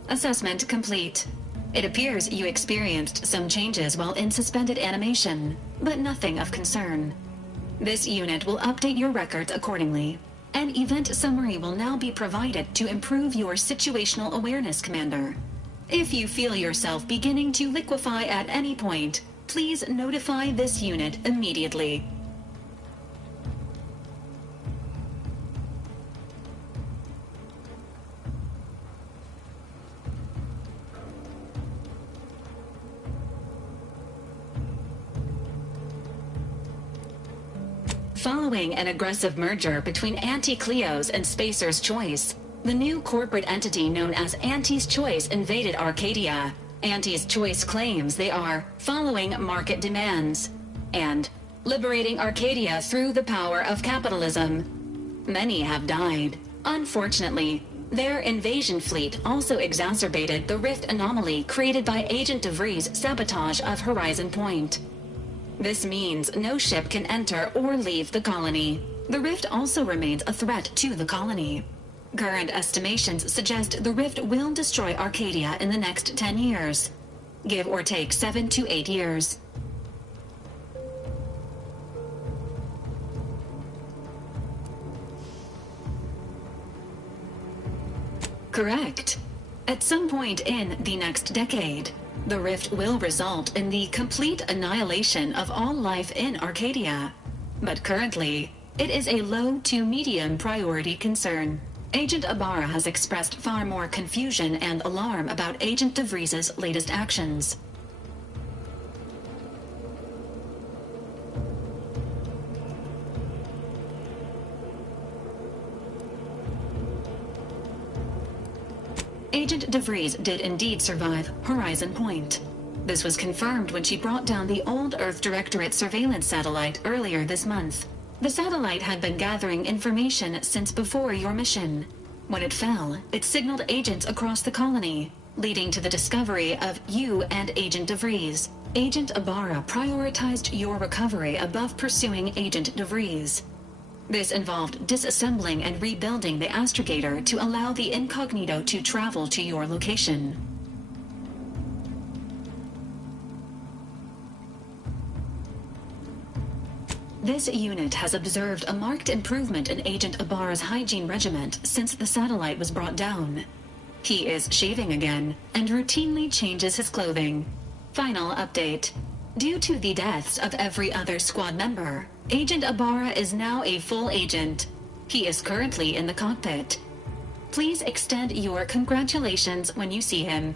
Assessment complete. It appears you experienced some changes while in suspended animation, but nothing of concern. This unit will update your records accordingly. An event summary will now be provided to improve your situational awareness, Commander. If you feel yourself beginning to liquefy at any point, please notify this unit immediately. Following an aggressive merger between Anti-Cleo's and Spacer's Choice, the new corporate entity known as Anti's Choice invaded Arcadia. Anti's Choice claims they are following market demands and liberating Arcadia through the power of capitalism. Many have died. Unfortunately, their invasion fleet also exacerbated the rift anomaly created by Agent DeVries' sabotage of Horizon Point. This means no ship can enter or leave the colony. The rift also remains a threat to the colony. Current estimations suggest the rift will destroy Arcadia in the next 10 years. Give or take 7 to 8 years. Correct. At some point in the next decade, the rift will result in the complete annihilation of all life in Arcadia. But currently, it is a low to medium priority concern. Agent Ibarra has expressed far more confusion and alarm about Agent DeVries' latest actions. Agent DeVries did indeed survive Horizon Point. This was confirmed when she brought down the old Earth Directorate surveillance satellite earlier this month. The satellite had been gathering information since before your mission. When it fell, it signaled agents across the colony, leading to the discovery of you and Agent DeVries. Agent Ibarra prioritized your recovery above pursuing Agent DeVries. This involved disassembling and rebuilding the astrogator to allow the incognito to travel to your location. This unit has observed a marked improvement in Agent Ibarra's hygiene regiment since the satellite was brought down. He is shaving again and routinely changes his clothing. Final update. Due to the deaths of every other squad member, Agent Ibarra is now a full agent. He is currently in the cockpit. Please extend your congratulations when you see him.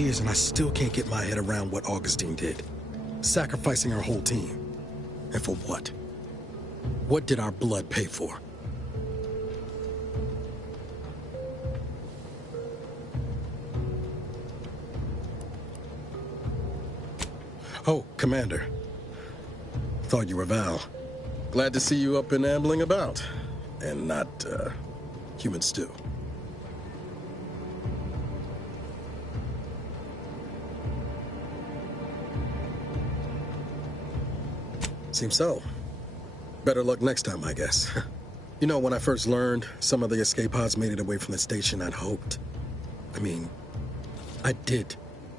years and I still can't get my head around what Augustine did. Sacrificing our whole team. And for what? What did our blood pay for? Oh, Commander. Thought you were Val. Glad to see you up and ambling about. And not, human stew. Seems so. Better luck next time, I guess. You know, when I first learned some of the escape pods made it away from the station, I'd hoped. I did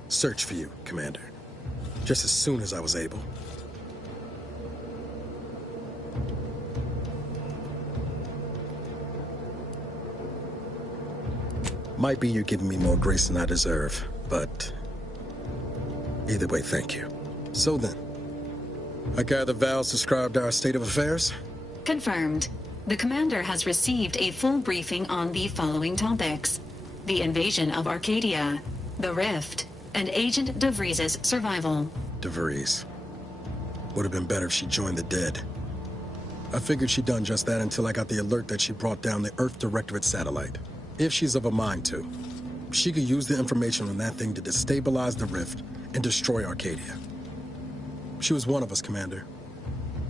search for you, Commander. Just as soon as I was able. Might be you're giving me more grace than I deserve, but either way, thank you. So then, I gather Val's described our state of affairs? Confirmed. The commander has received a full briefing on the following topics: the invasion of Arcadia, the Rift, and Agent DeVries' survival. DeVries. Would have been better if she joined the dead. I figured she'd done just that until I got the alert that she brought down the Earth Directorate satellite. If she's of a mind to, she could use the information on that thing to destabilize the Rift and destroy Arcadia. She was one of us, Commander.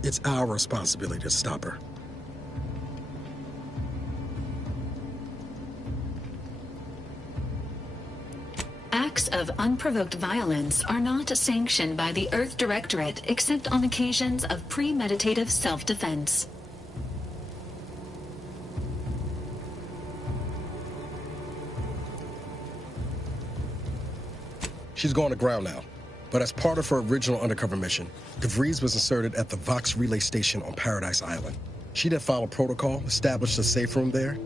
It's our responsibility to stop her. Acts of unprovoked violence are not sanctioned by the Earth Directorate except on occasions of premeditative self-defense. She's going to ground now. But as part of her original undercover mission, DeVries was inserted at the Vox Relay Station on Paradise Island. She'd have followed protocol, established a safe room there.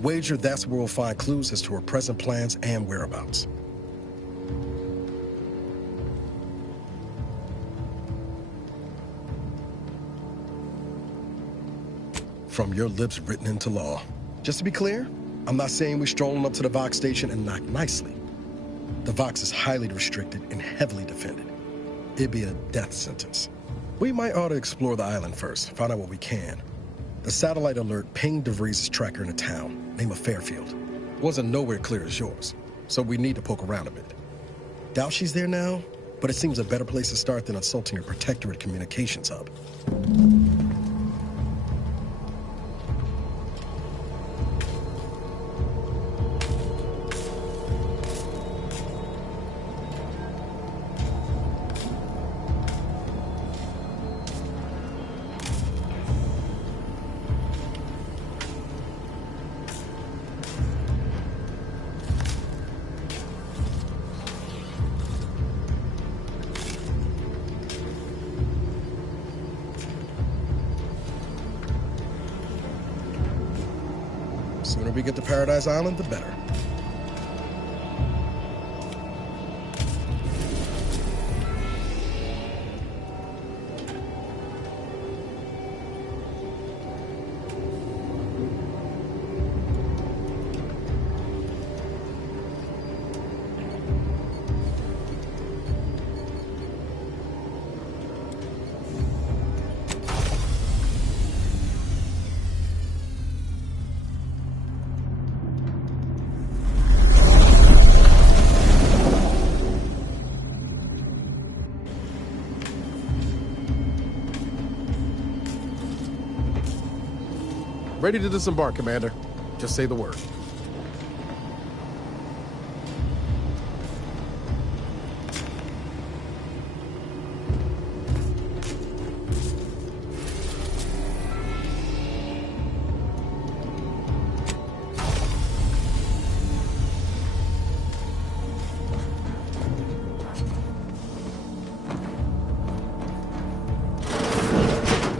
Wager that's where we'll find clues as to her present plans and whereabouts. From your lips written into law. Just to be clear, I'm not saying we're strolling up to the Vox station and knock nicely. The Vox is highly restricted and heavily defended. It'd be a death sentence. We might ought to explore the island first, find out what we can. The satellite alert pinged DeVries' tracker in a town, name of Fairfield. Wasn't nowhere clear as yours, so we need to poke around a bit. Doubt she's there now, but it seems a better place to start than assaulting her protectorate communications hub. Sooner we get to Paradise Island, the better. Ready to disembark, Commander. Just say the word.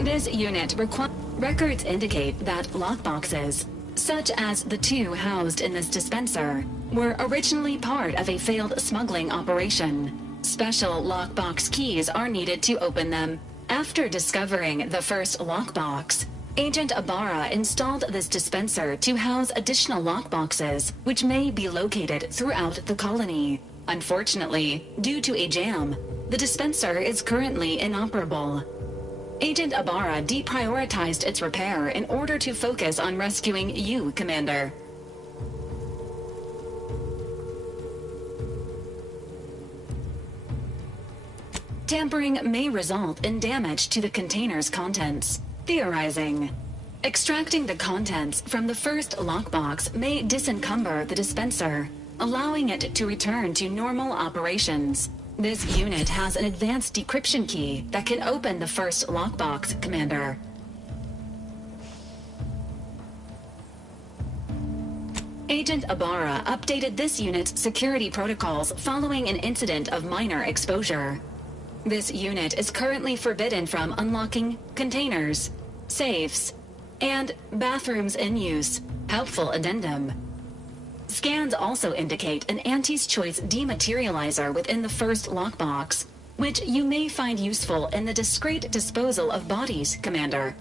This unit records indicate that lockboxes, such as the two housed in this dispenser, were originally part of a failed smuggling operation. Special lockbox keys are needed to open them. After discovering the first lockbox, Agent Ibarra installed this dispenser to house additional lockboxes, which may be located throughout the colony. Unfortunately, due to a jam, the dispenser is currently inoperable. Agent Ibarra deprioritized its repair in order to focus on rescuing you, Commander. Tampering may result in damage to the container's contents. Theorizing. Extracting the contents from the first lockbox may disencumber the dispenser, allowing it to return to normal operations. This unit has an advanced decryption key that can open the first lockbox, Commander. Agent Ibarra updated this unit's security protocols following an incident of minor exposure. This unit is currently forbidden from unlocking containers, safes, and bathrooms in use. Helpful addendum. Scans also indicate an Auntie's Choice dematerializer within the first lockbox, which you may find useful in the discreet disposal of bodies, Commander.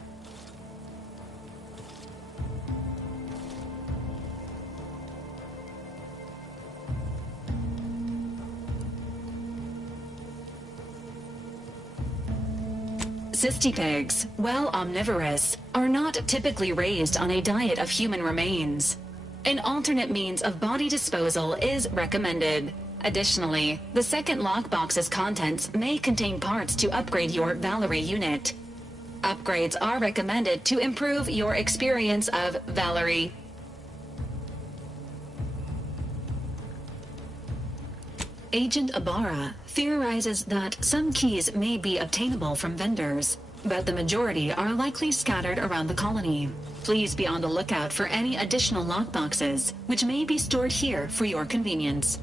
Cystipegs, while omnivorous, are not typically raised on a diet of human remains. An alternate means of body disposal is recommended. Additionally, the second lockbox's contents may contain parts to upgrade your Valerie unit. Upgrades are recommended to improve your experience of Valerie. Agent Ibarra theorizes that some keys may be obtainable from vendors, but the majority are likely scattered around the colony. Please be on the lookout for any additional lockboxes, which may be stored here for your convenience.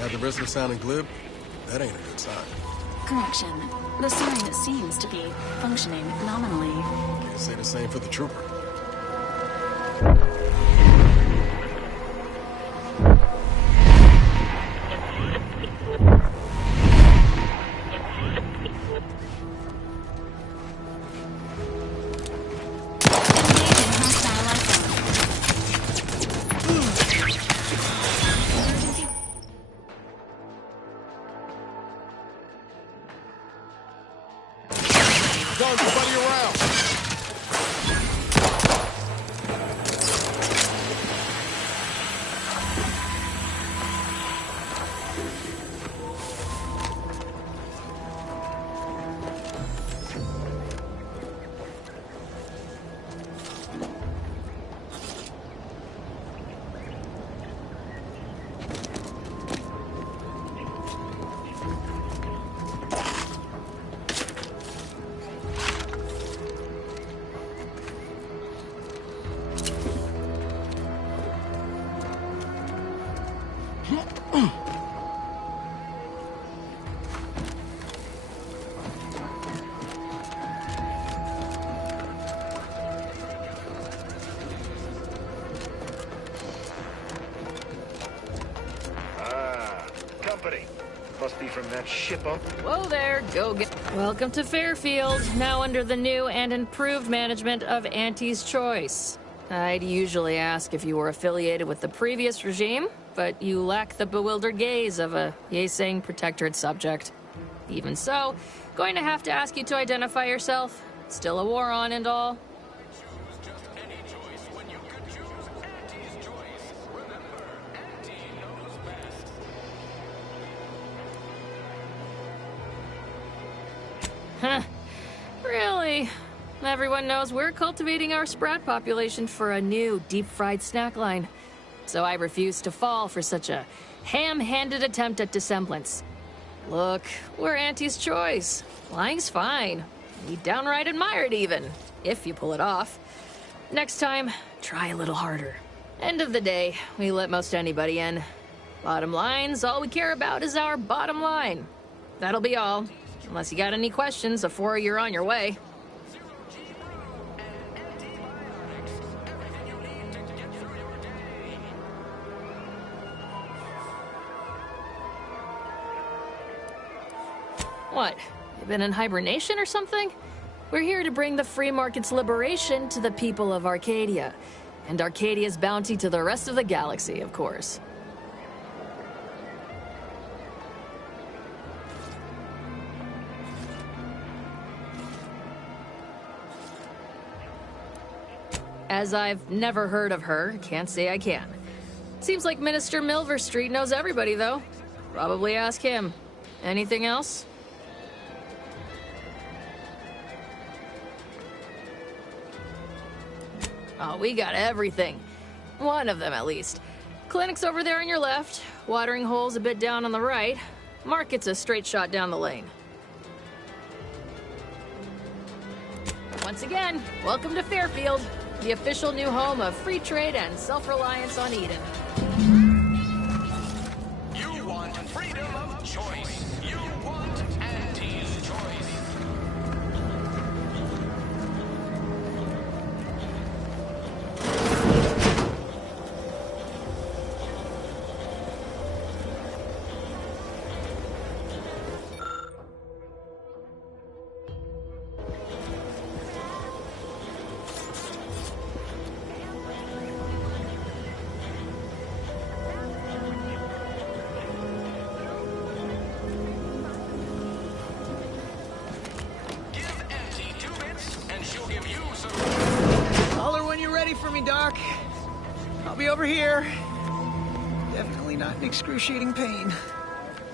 At the risk of sounding glib, that ain't a good sign. Correction. The sign seems to be functioning nominally. Can't say the same for the trooper. Must be from that ship up. Whoa there, go get... Welcome to Fairfield, now under the new and improved management of Auntie's Choice. I'd usually ask if you were affiliated with the previous regime, but you lack the bewildered gaze of a yay-saying protectorate subject. Even so, going to have to ask you to identify yourself. Still a war on and all. Huh. Really? Everyone knows we're cultivating our sprat population for a new deep-fried snack line. So I refuse to fall for such a ham-handed attempt at dissemblance. Look, we're Auntie's Choice. Lying's fine. We downright admire it even, if you pull it off. Next time, try a little harder. End of the day, we let most anybody in. Bottom line's all we care about is our bottom line. That'll be all. Unless you got any questions before you're on your way. What? You been in hibernation or something? We're here to bring the free market's liberation to the people of Arcadia. And Arcadia's bounty to the rest of the galaxy, of course. As I've never heard of her, can't say I can. Seems like Minister Milverstreet knows everybody, though. Probably ask him. Anything else? Oh, we got everything. One of them, at least. Clinic's over there on your left, watering hole's a bit down on the right. Market's a straight shot down the lane. Once again, welcome to Fairfield, the official new home of free trade and self-reliance on Eden. You want freedom of choice. You want Auntie's Choice. For me, Doc. I'll be over here. Definitely not in excruciating pain.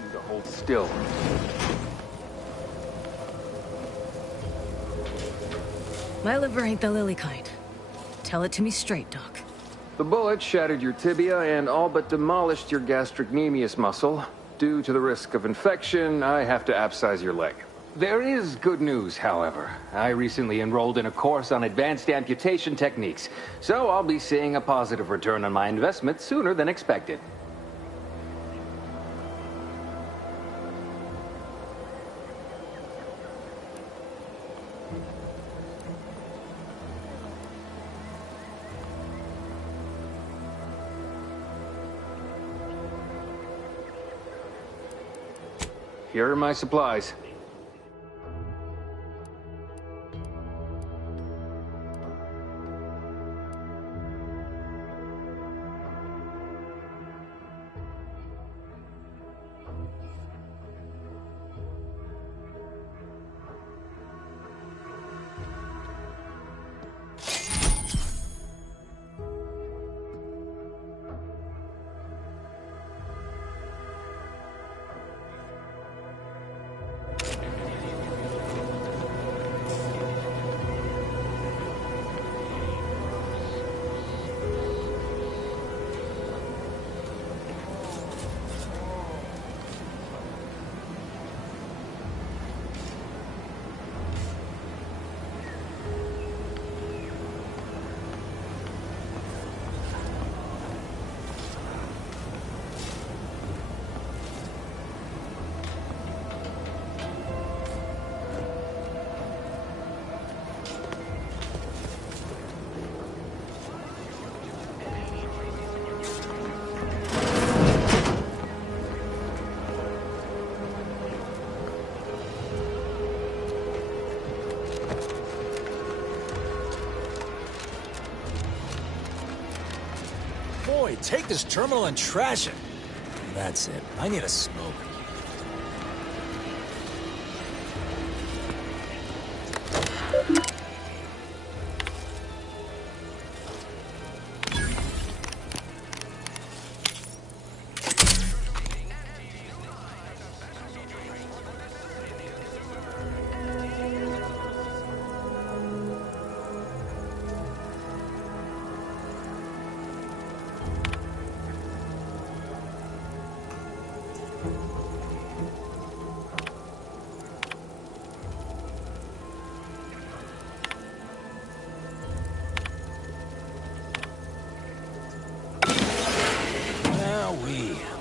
You to hold still. My liver ain't the lily kind. Tell it to me straight, Doc. The bullet shattered your tibia and all but demolished your gastrocnemius muscle. Due to the risk of infection, I have to abscise your leg. There is good news, however. I recently enrolled in a course on advanced amputation techniques, so I'll be seeing a positive return on my investment sooner than expected. Here are my supplies. Boy, take this terminal and trash it. That's it. I need a smoke.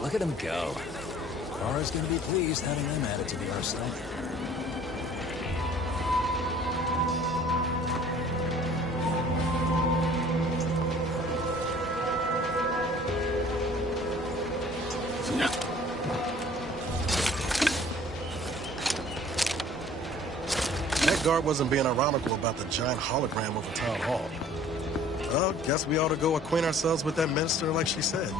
Look at him go. Kara's gonna be pleased having them added to the arsenal. That guard wasn't being ironical about the giant hologram over town hall. Well, guess we ought to go acquaint ourselves with that minister like she said.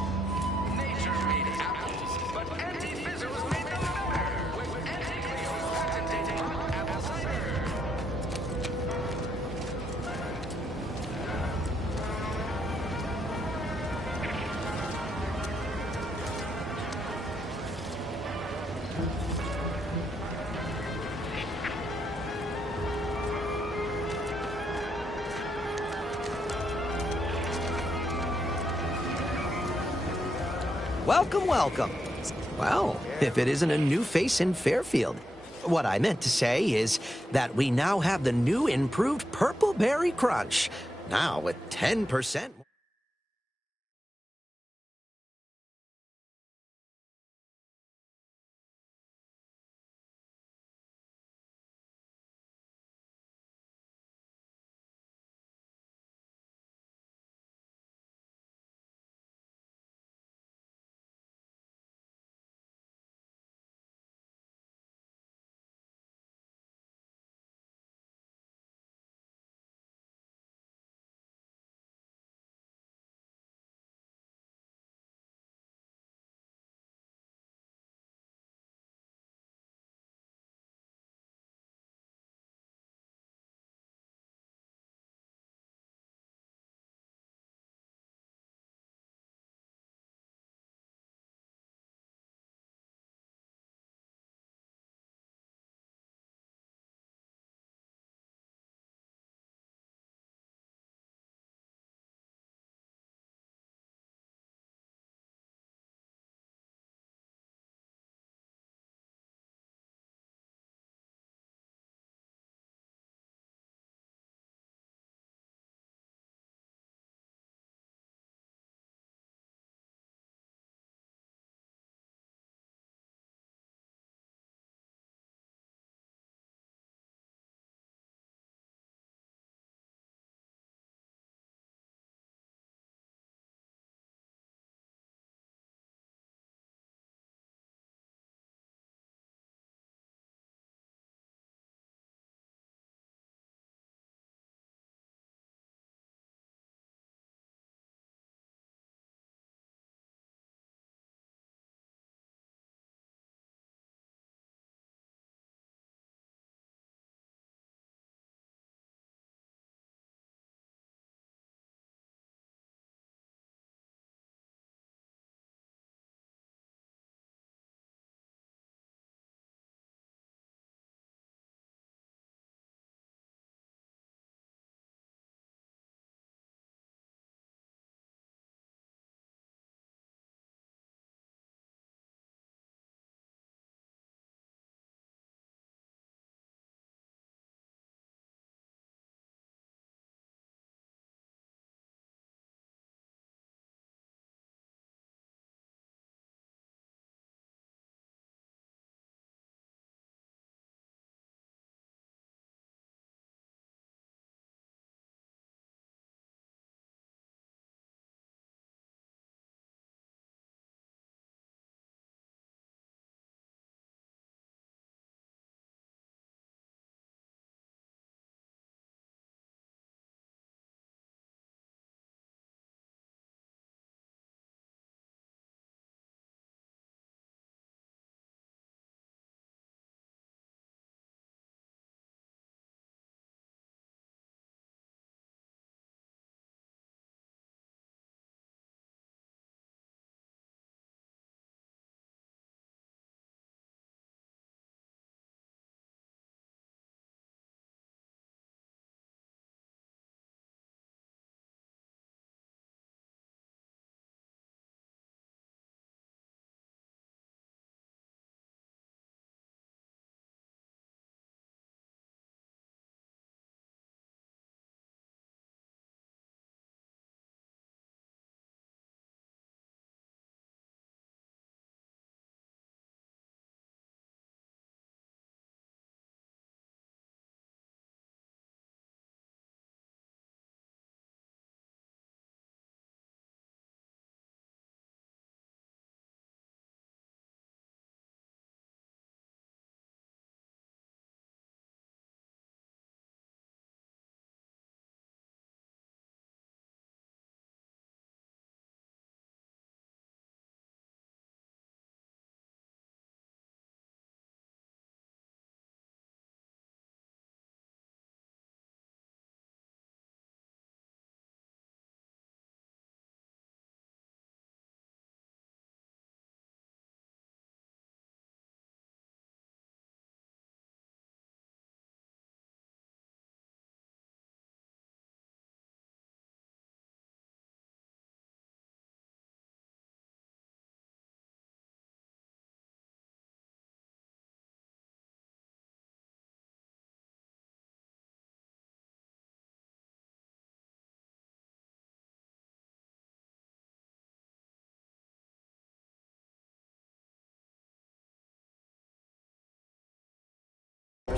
Welcome, welcome. Well, if it isn't a new face in Fairfield. What I meant to say is that we now have the new improved Purple Berry Crunch. Now with 10%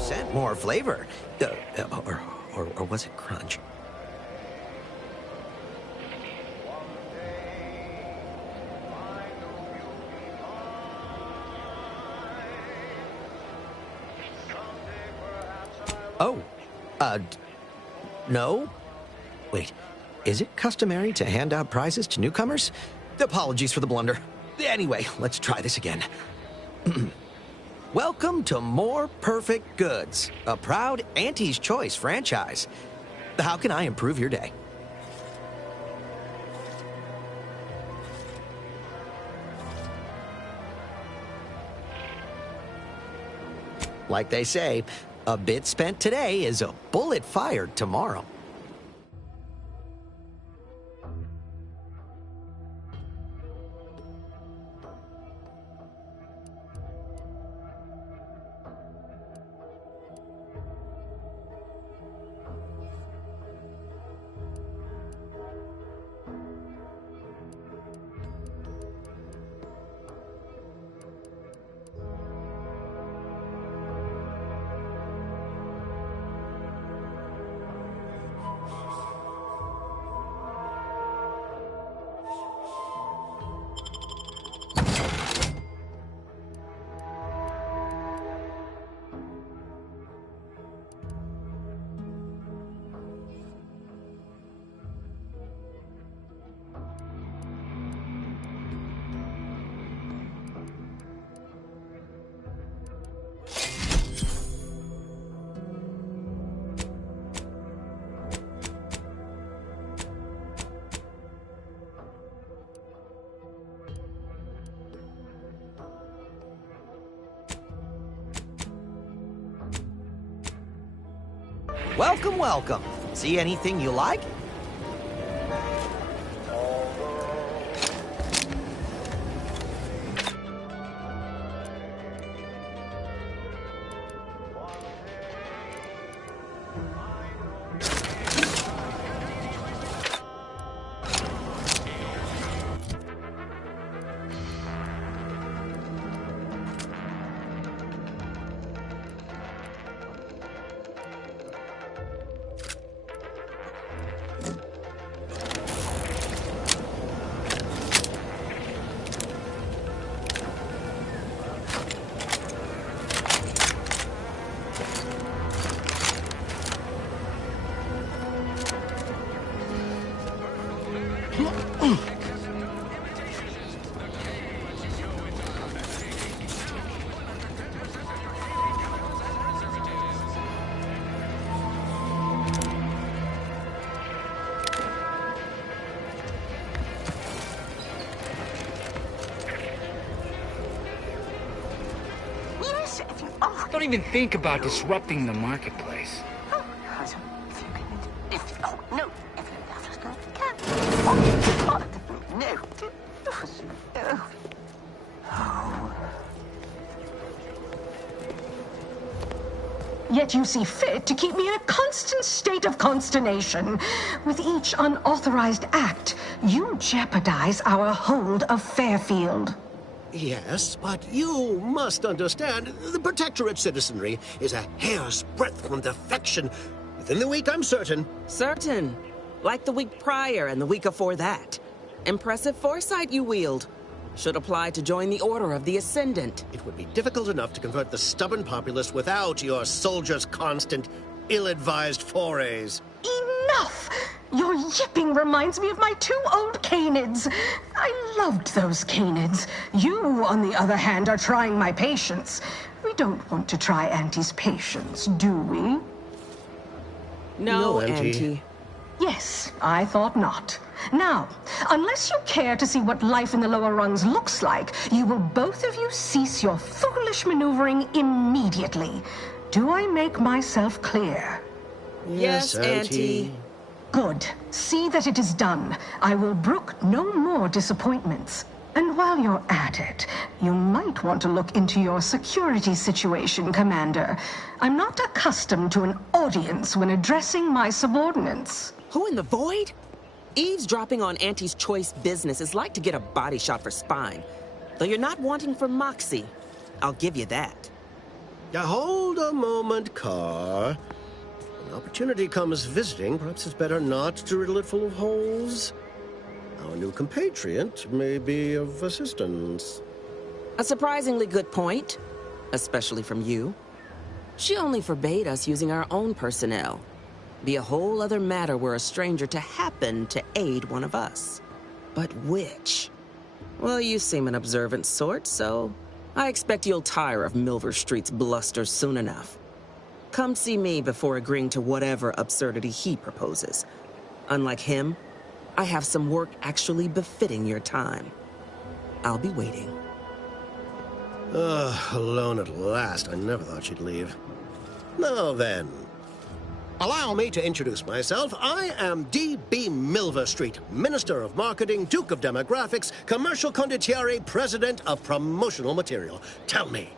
10% more flavor. Or was it crunch? Oh, no? Wait, is it customary to hand out prizes to newcomers? Apologies for the blunder. Anyway, let's try this again. Welcome to More Perfect Goods, a proud Auntie's Choice franchise. How can I improve your day? Like they say, a bit spent today is a bullet fired tomorrow. Welcome, welcome. See anything you like? Don't even think about disrupting the marketplace. Yet you see fit to keep me in a constant state of consternation. With each unauthorized act, you jeopardize our hold of Fairfield. Yes, but you must understand, the Protectorate citizenry is a hair's breadth from defection. Within the week, I'm certain. Certain. Like the week prior and the week before that. Impressive foresight you wield. Should apply to join the Order of the Ascendant. It would be difficult enough to convert the stubborn populace without your soldiers' constant, ill-advised forays. Enough! Your yipping reminds me of my 2 old canids. I loved those canids. You, on the other hand, are trying my patience. We don't want to try Auntie's patience, do we? No, Auntie. Yes, I thought not. Now, unless you care to see what life in the lower rungs looks like, you will both of you cease your foolish maneuvering immediately. Do I make myself clear? Yes, Auntie. Good. See that it is done. I will brook no more disappointments. And while you're at it, you might want to look into your security situation, Commander. I'm not accustomed to an audience when addressing my subordinates. Who in the void? Eavesdropping on Auntie's Choice business is like to get a body shot for spine. Though you're not wanting for moxie. I'll give you that. Hold a moment, Carr. When opportunity comes visiting, perhaps it's better not to riddle it full of holes. Our new compatriot may be of assistance. A surprisingly good point, especially from you. She only forbade us using our own personnel. Be a whole other matter were a stranger to happen to aid one of us. But which? Well, you seem an observant sort, so I expect you'll tire of Milver Street's bluster soon enough. Come see me before agreeing to whatever absurdity he proposes. Unlike him, I have some work actually befitting your time. I'll be waiting. Alone at last. I never thought she'd leave. Now then, allow me to introduce myself. I am D.B. Milver Street, Minister of Marketing, Duke of Demographics, Commercial Condottiere, President of Promotional Material. Tell me,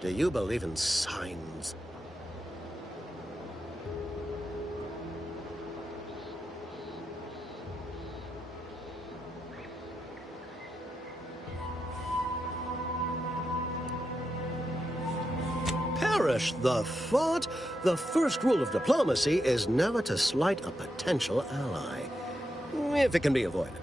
do you believe in signs? Perish the thought. The first rule of diplomacy is never to slight a potential ally, if it can be avoided.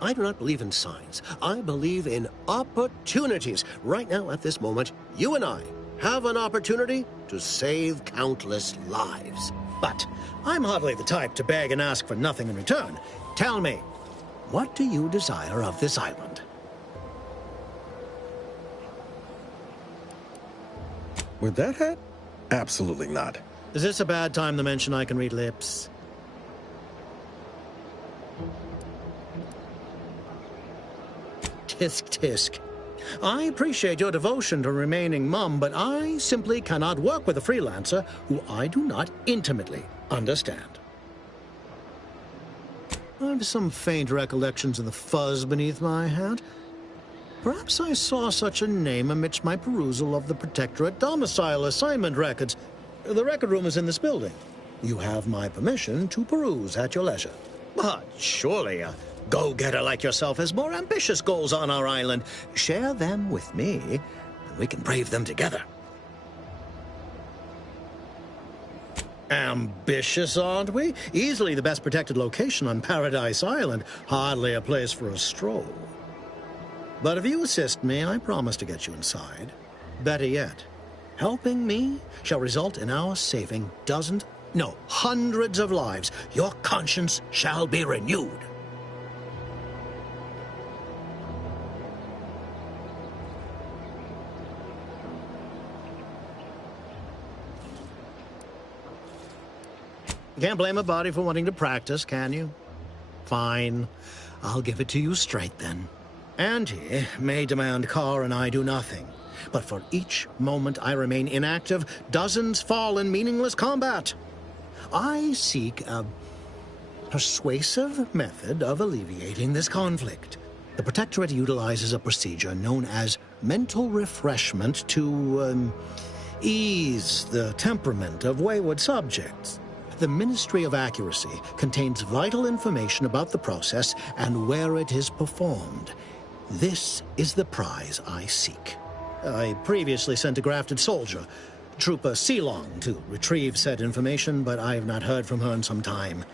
I do not believe in signs. I believe in opportunities. Right now, at this moment, you and I have an opportunity to save countless lives. But I'm hardly the type to beg and ask for nothing in return. Tell me, what do you desire of this island? With that hat? Absolutely not. Is this a bad time to mention I can read lips? Tisk tisk. I appreciate your devotion to remaining mum, but I simply cannot work with a freelancer who I do not intimately understand. I have some faint recollections of the fuzz beneath my hat. Perhaps I saw such a name amidst my perusal of the Protectorate domicile assignment records. The record room is in this building. You have my permission to peruse at your leisure. But surely a go-getter like yourself has more ambitious goals on our island. Share them with me, and we can brave them together. Ambitious, aren't we? Easily the best protected location on Paradise Island. Hardly a place for a stroll. But if you assist me, I promise to get you inside. Better yet, helping me shall result in our saving dozens, no, hundreds of lives. Your conscience shall be renewed. Can't blame a body for wanting to practice, can you? Fine. I'll give it to you straight then. Auntie may demand Carr and I do nothing, but for each moment I remain inactive, dozens fall in meaningless combat. I seek a persuasive method of alleviating this conflict. The Protectorate utilizes a procedure known as mental refreshment to ease the temperament of wayward subjects. The Ministry of Accuracy contains vital information about the process and where it is performed. This is the prize I seek. I previously sent a grafted soldier, Trooper Sealong, to retrieve said information, but I have not heard from her in some time.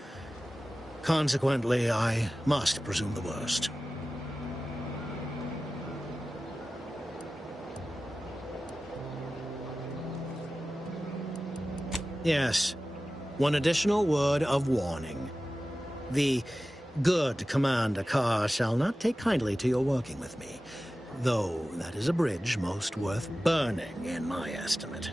Consequently, I must presume the worst. Yes, one additional word of warning. The good Commander Carr shall not take kindly to your working with me, though that is a bridge most worth burning in my estimate.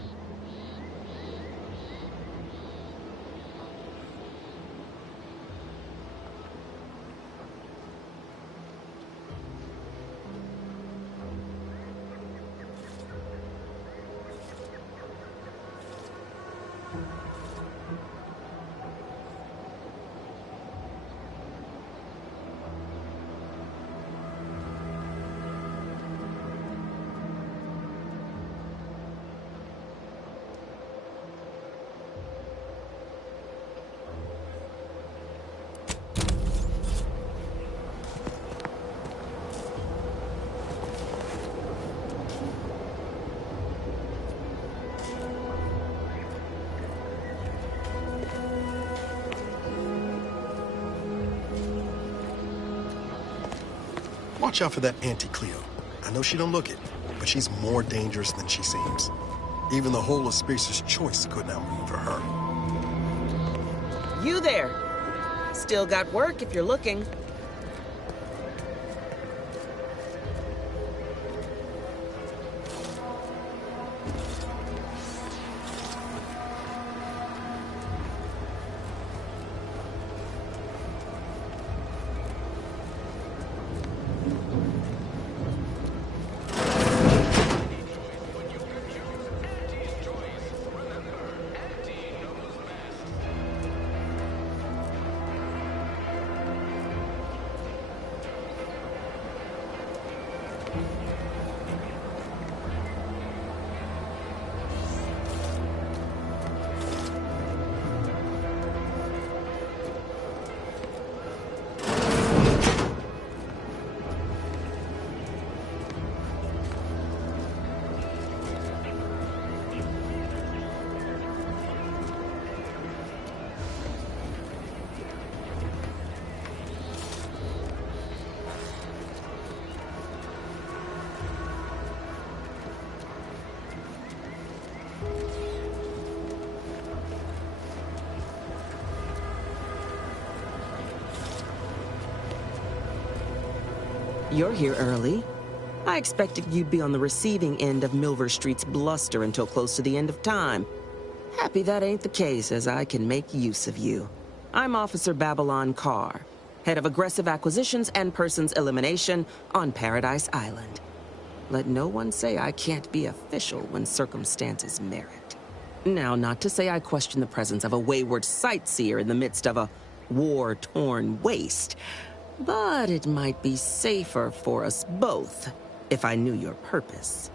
Watch out for that Auntie Cleo. I know she don't look it, but she's more dangerous than she seems. Even the whole of Spacer's Choice couldn't outmaneuver her. You there. Still got work if you're looking. You're here early. I expected you'd be on the receiving end of Milver Street's bluster until close to the end of time. Happy that ain't the case, as I can make use of you. I'm Officer Babylon Carr, head of aggressive acquisitions and persons elimination on Paradise Island. Let no one say I can't be official when circumstances merit. Now, not to say I question the presence of a wayward sightseer in the midst of a war-torn waste, but it might be safer for us both if I knew your purpose.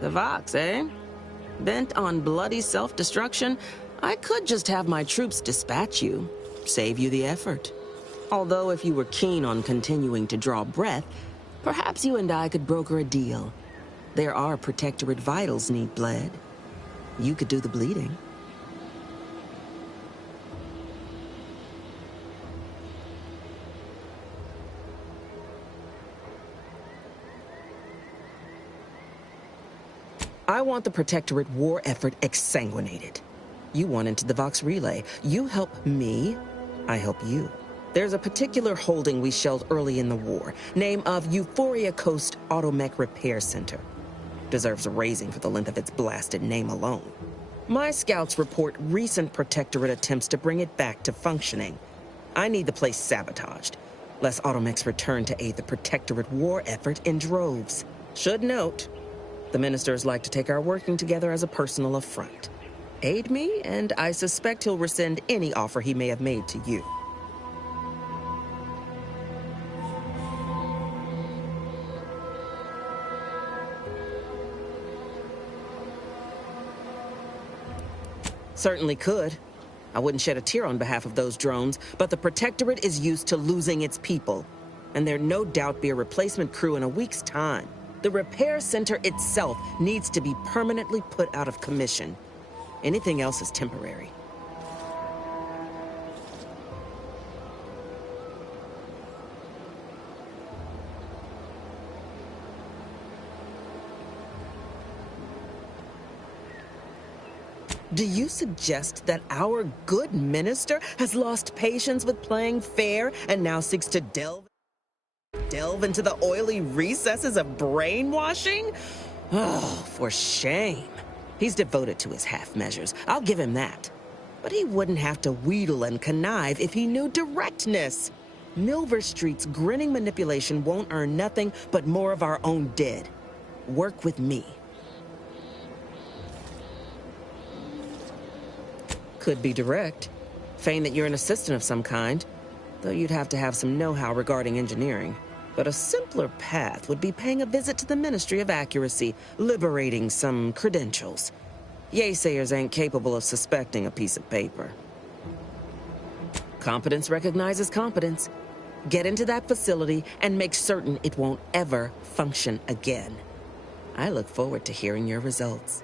The Vox, eh? Bent on bloody self-destruction? I could just have my troops dispatch you, save you the effort. Although if you were keen on continuing to draw breath, perhaps you and I could broker a deal. There are Protectorate vitals need bled. You could do the bleeding. I want the Protectorate war effort exsanguinated. You want into the Vox Relay. You help me, I help you. There's a particular holding we shelled early in the war. Name of Euphoria Coast Automech Repair Center. Deserves a raising for the length of its blasted name alone. My scouts report recent Protectorate attempts to bring it back to functioning. I need the place sabotaged, lest Automechs return to aid the Protectorate war effort in droves. Should note, the ministers like to take our working together as a personal affront. Aid me, and I suspect he'll rescind any offer he may have made to you. Certainly could. I wouldn't shed a tear on behalf of those drones, but the Protectorate is used to losing its people, and there'd no doubt be a replacement crew in a week's time. The repair center itself needs to be permanently put out of commission. Anything else is temporary. Do you suggest that our good minister has lost patience with playing fair and now seeks to delve into the oily recesses of brainwashing? Oh, for shame. He's devoted to his half measures. I'll give him that. But he wouldn't have to wheedle and connive if he knew directness. Milver Street's grinning manipulation won't earn nothing but more of our own dead. Work with me. Could be direct. Feign that you're an assistant of some kind, though you'd have to have some know-how regarding engineering. But a simpler path would be paying a visit to the Ministry of Accuracy, liberating some credentials. Yaysayers ain't capable of suspecting a piece of paper. Competence recognizes competence. Get into that facility and make certain it won't ever function again. I look forward to hearing your results.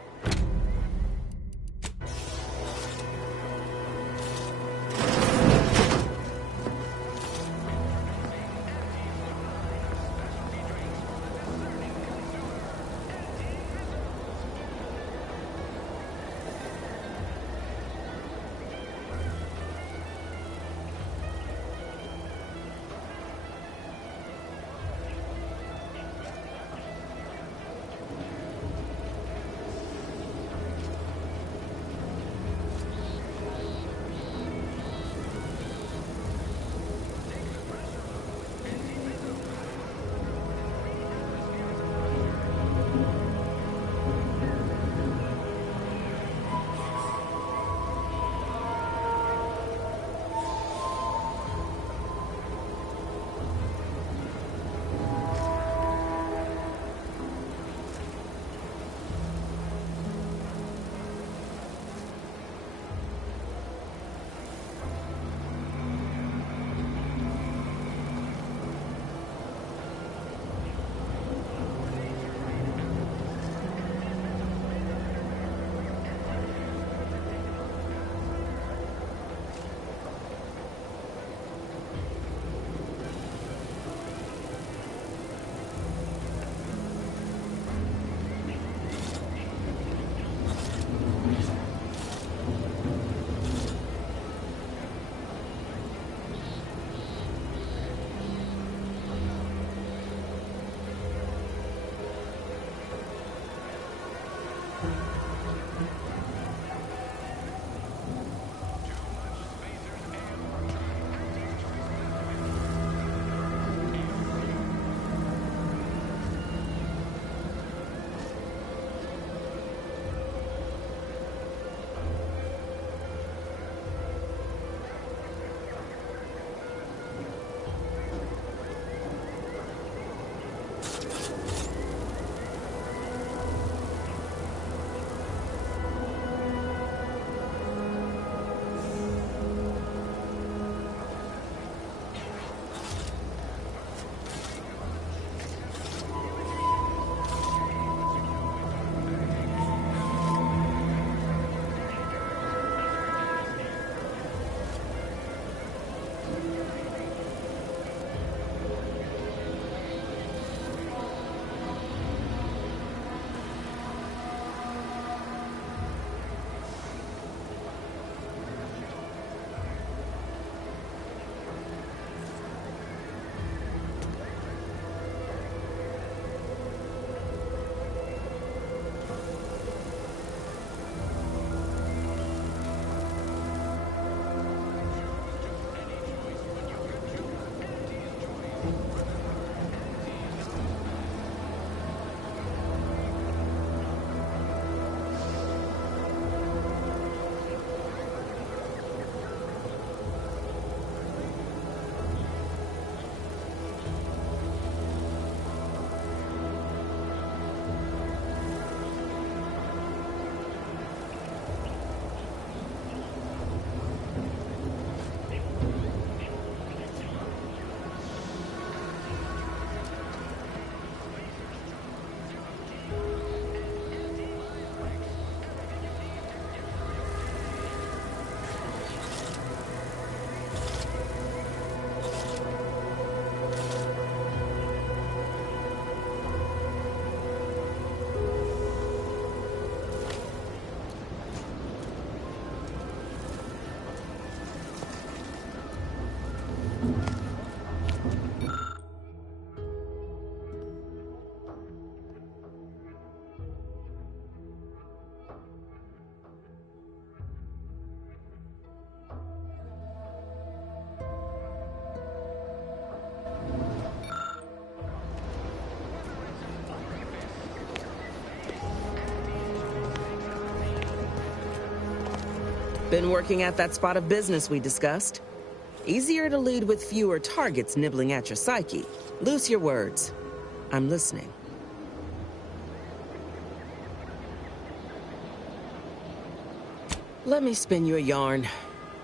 Been working at that spot of business we discussed. Easier to lead with fewer targets nibbling at your psyche. Loose your words. I'm listening. Let me spin you a yarn.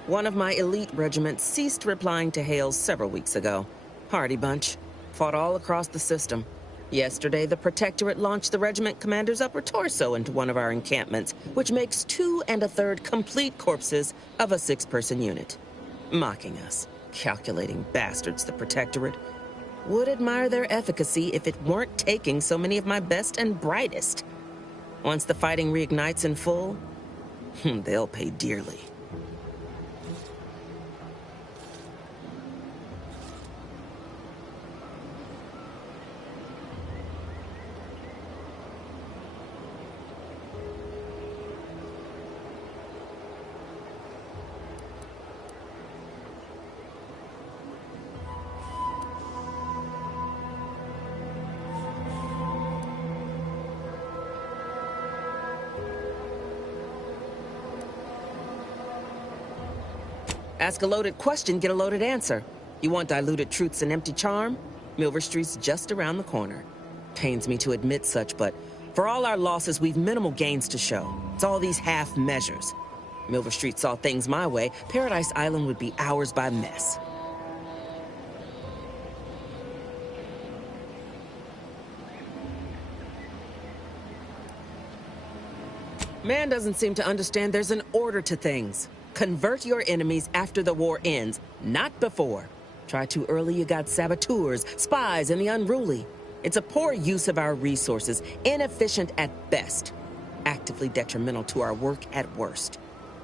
One of my elite regiments ceased replying to hails several weeks ago. Hardy bunch. Fought all across the system. Yesterday, the Protectorate launched the regiment commander's upper torso into one of our encampments, which makes 2 1/3 complete corpses of a 6-person unit. Mocking us. Calculating bastards, the Protectorate. Would admire their efficacy if it weren't taking so many of my best and brightest. Once the fighting reignites in full, they'll pay dearly. Ask a loaded question, get a loaded answer. You want diluted truths and empty charm? Milver Street's just around the corner. Pains me to admit such, but for all our losses, we've minimal gains to show. It's all these half measures. Milver Street saw things my way, Paradise Island would be ours by mess. Man doesn't seem to understand there's an order to things. Convert your enemies after the war ends, not before. Try too early, you got saboteurs, spies, and the unruly. It's a poor use of our resources, inefficient at best, actively detrimental to our work at worst.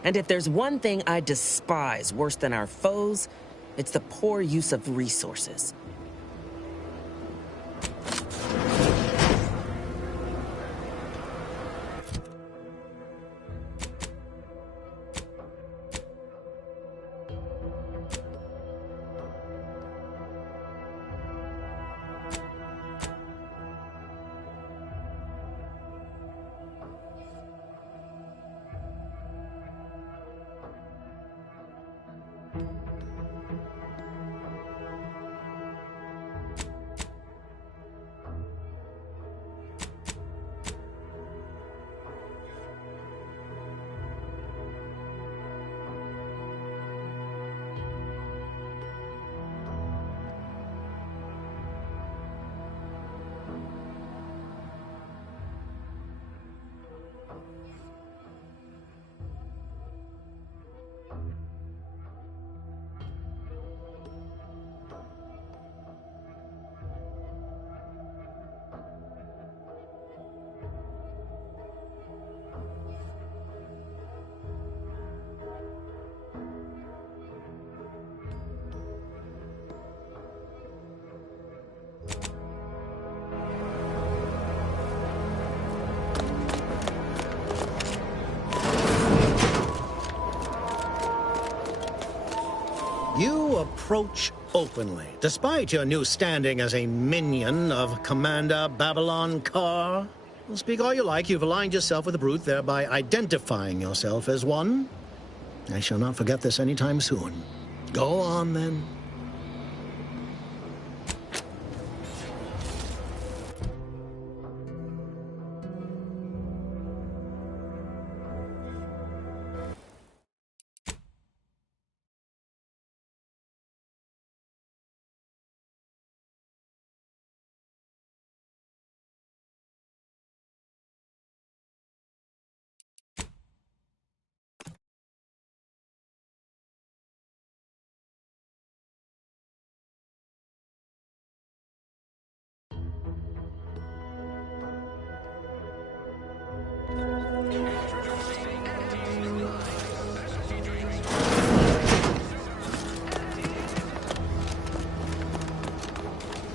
And if there's one thing I despise worse than our foes, it's the poor use of resources. You approach openly, despite your new standing as a minion of Commander Babylon Carr. Well, speak all you like, you've aligned yourself with the Brute, thereby identifying yourself as one. I shall not forget this anytime soon. Go on, then.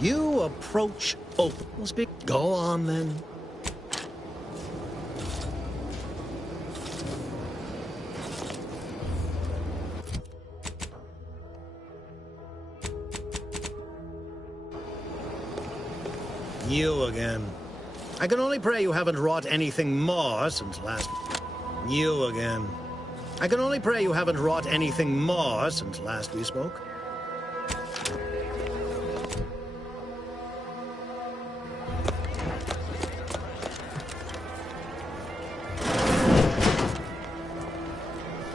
You approach open. Well, speak. Go on, then. You again. I can only pray you haven't wrought anything more since last... You again. I can only pray you haven't wrought anything more since last we spoke.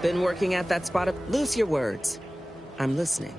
Been working at that spot of... Loose your words. I'm listening.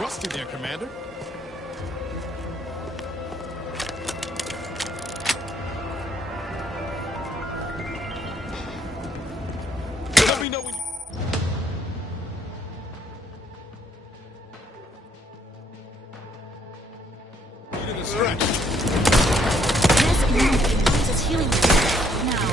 Rusty there, Commander. Let me know when you... Needed a stretch. Yes, Lord, it is healing now.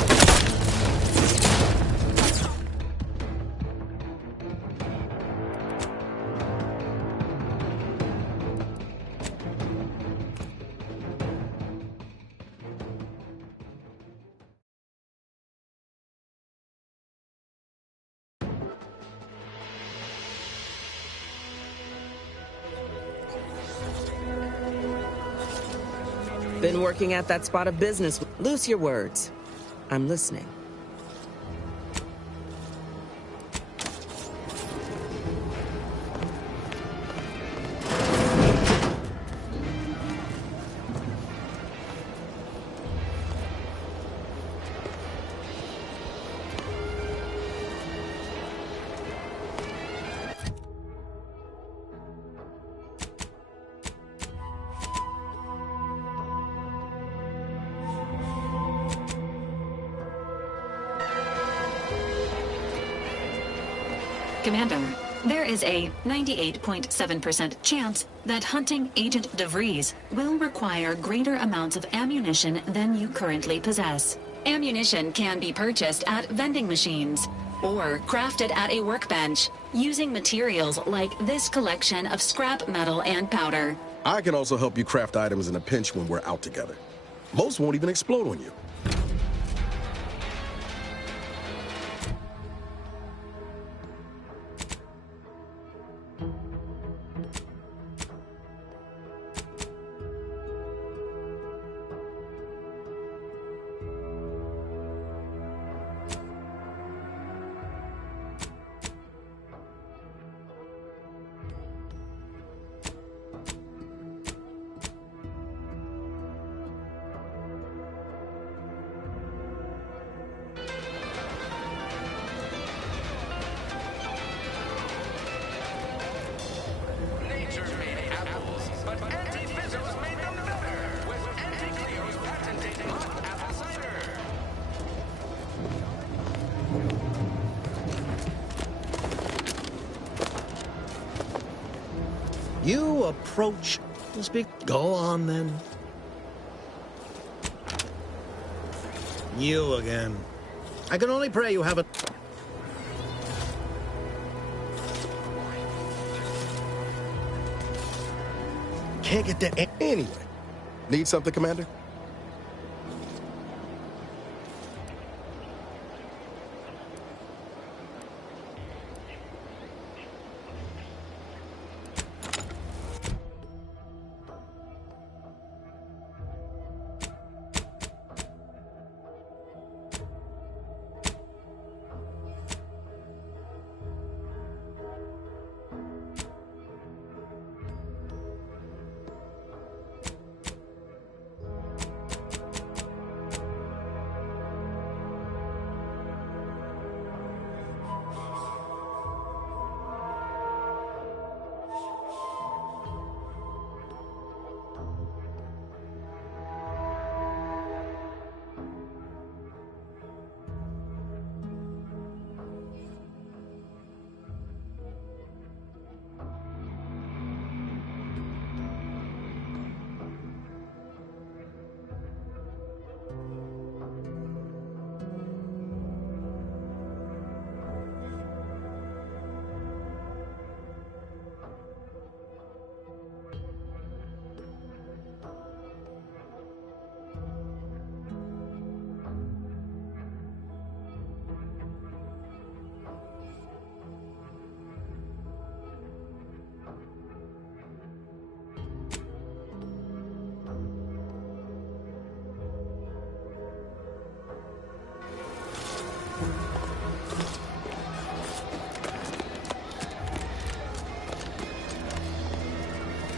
Been working at that spot of business. Loose your words. I'm listening. Commander, there is a 98.7% chance that hunting Agent DeVries will require greater amounts of ammunition than you currently possess. Ammunition can be purchased at vending machines or crafted at a workbench using materials like this collection of scrap metal and powder. I can also help you craft items in a pinch when we're out together. Most won't even explode on you. you approach... Speak... Go on, then. You again. I can only pray you have a... Can't get that anyway. Need something, Commander?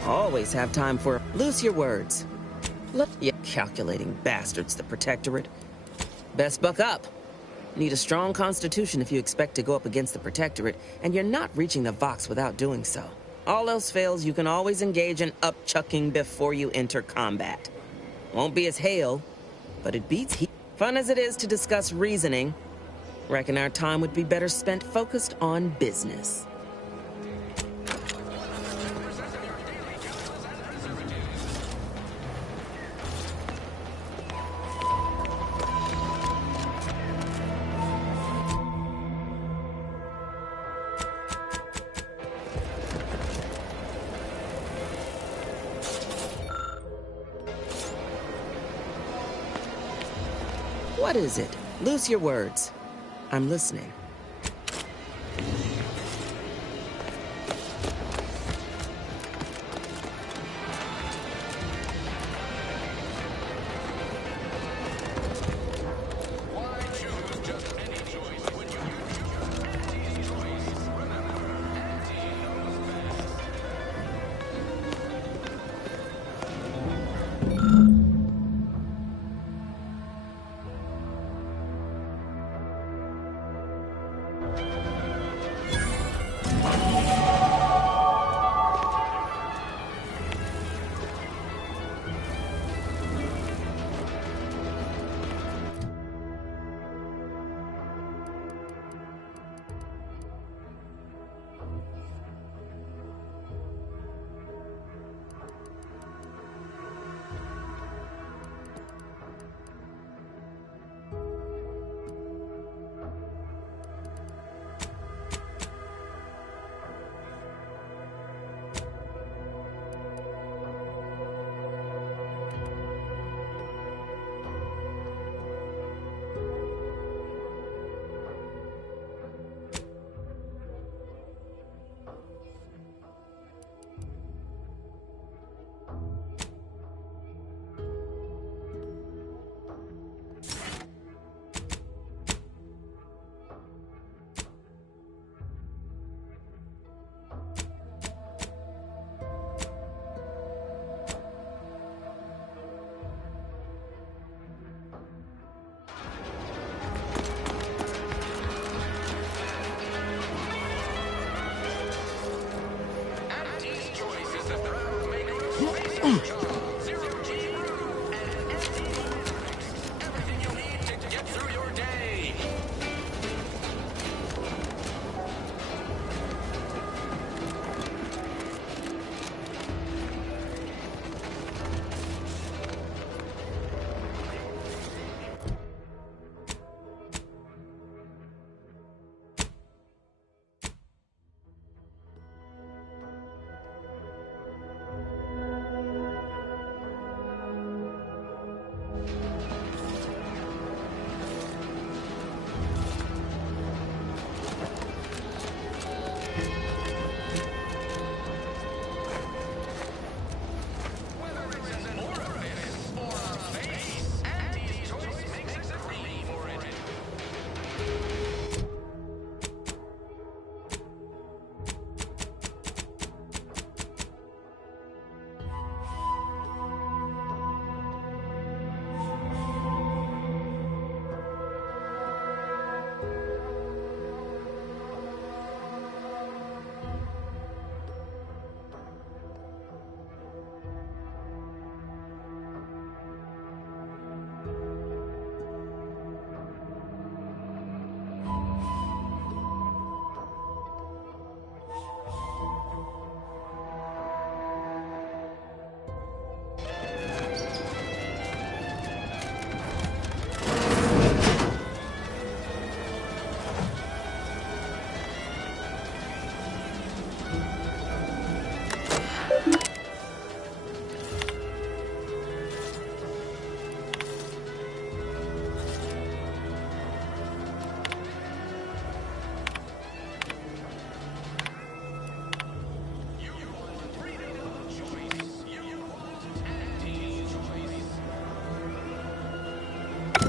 Always have time for... Loose your words. Look, you calculating bastards, the Protectorate. Best buck up. Need a strong constitution if you expect to go up against the Protectorate, and you're not reaching the Vox without doing so. All else fails, you can always engage in upchucking before you enter combat. Won't be as hale, but it beats heat. Fun as it is to discuss reasoning, reckon our time would be better spent focused on business. What is it? Loose your words. I'm listening.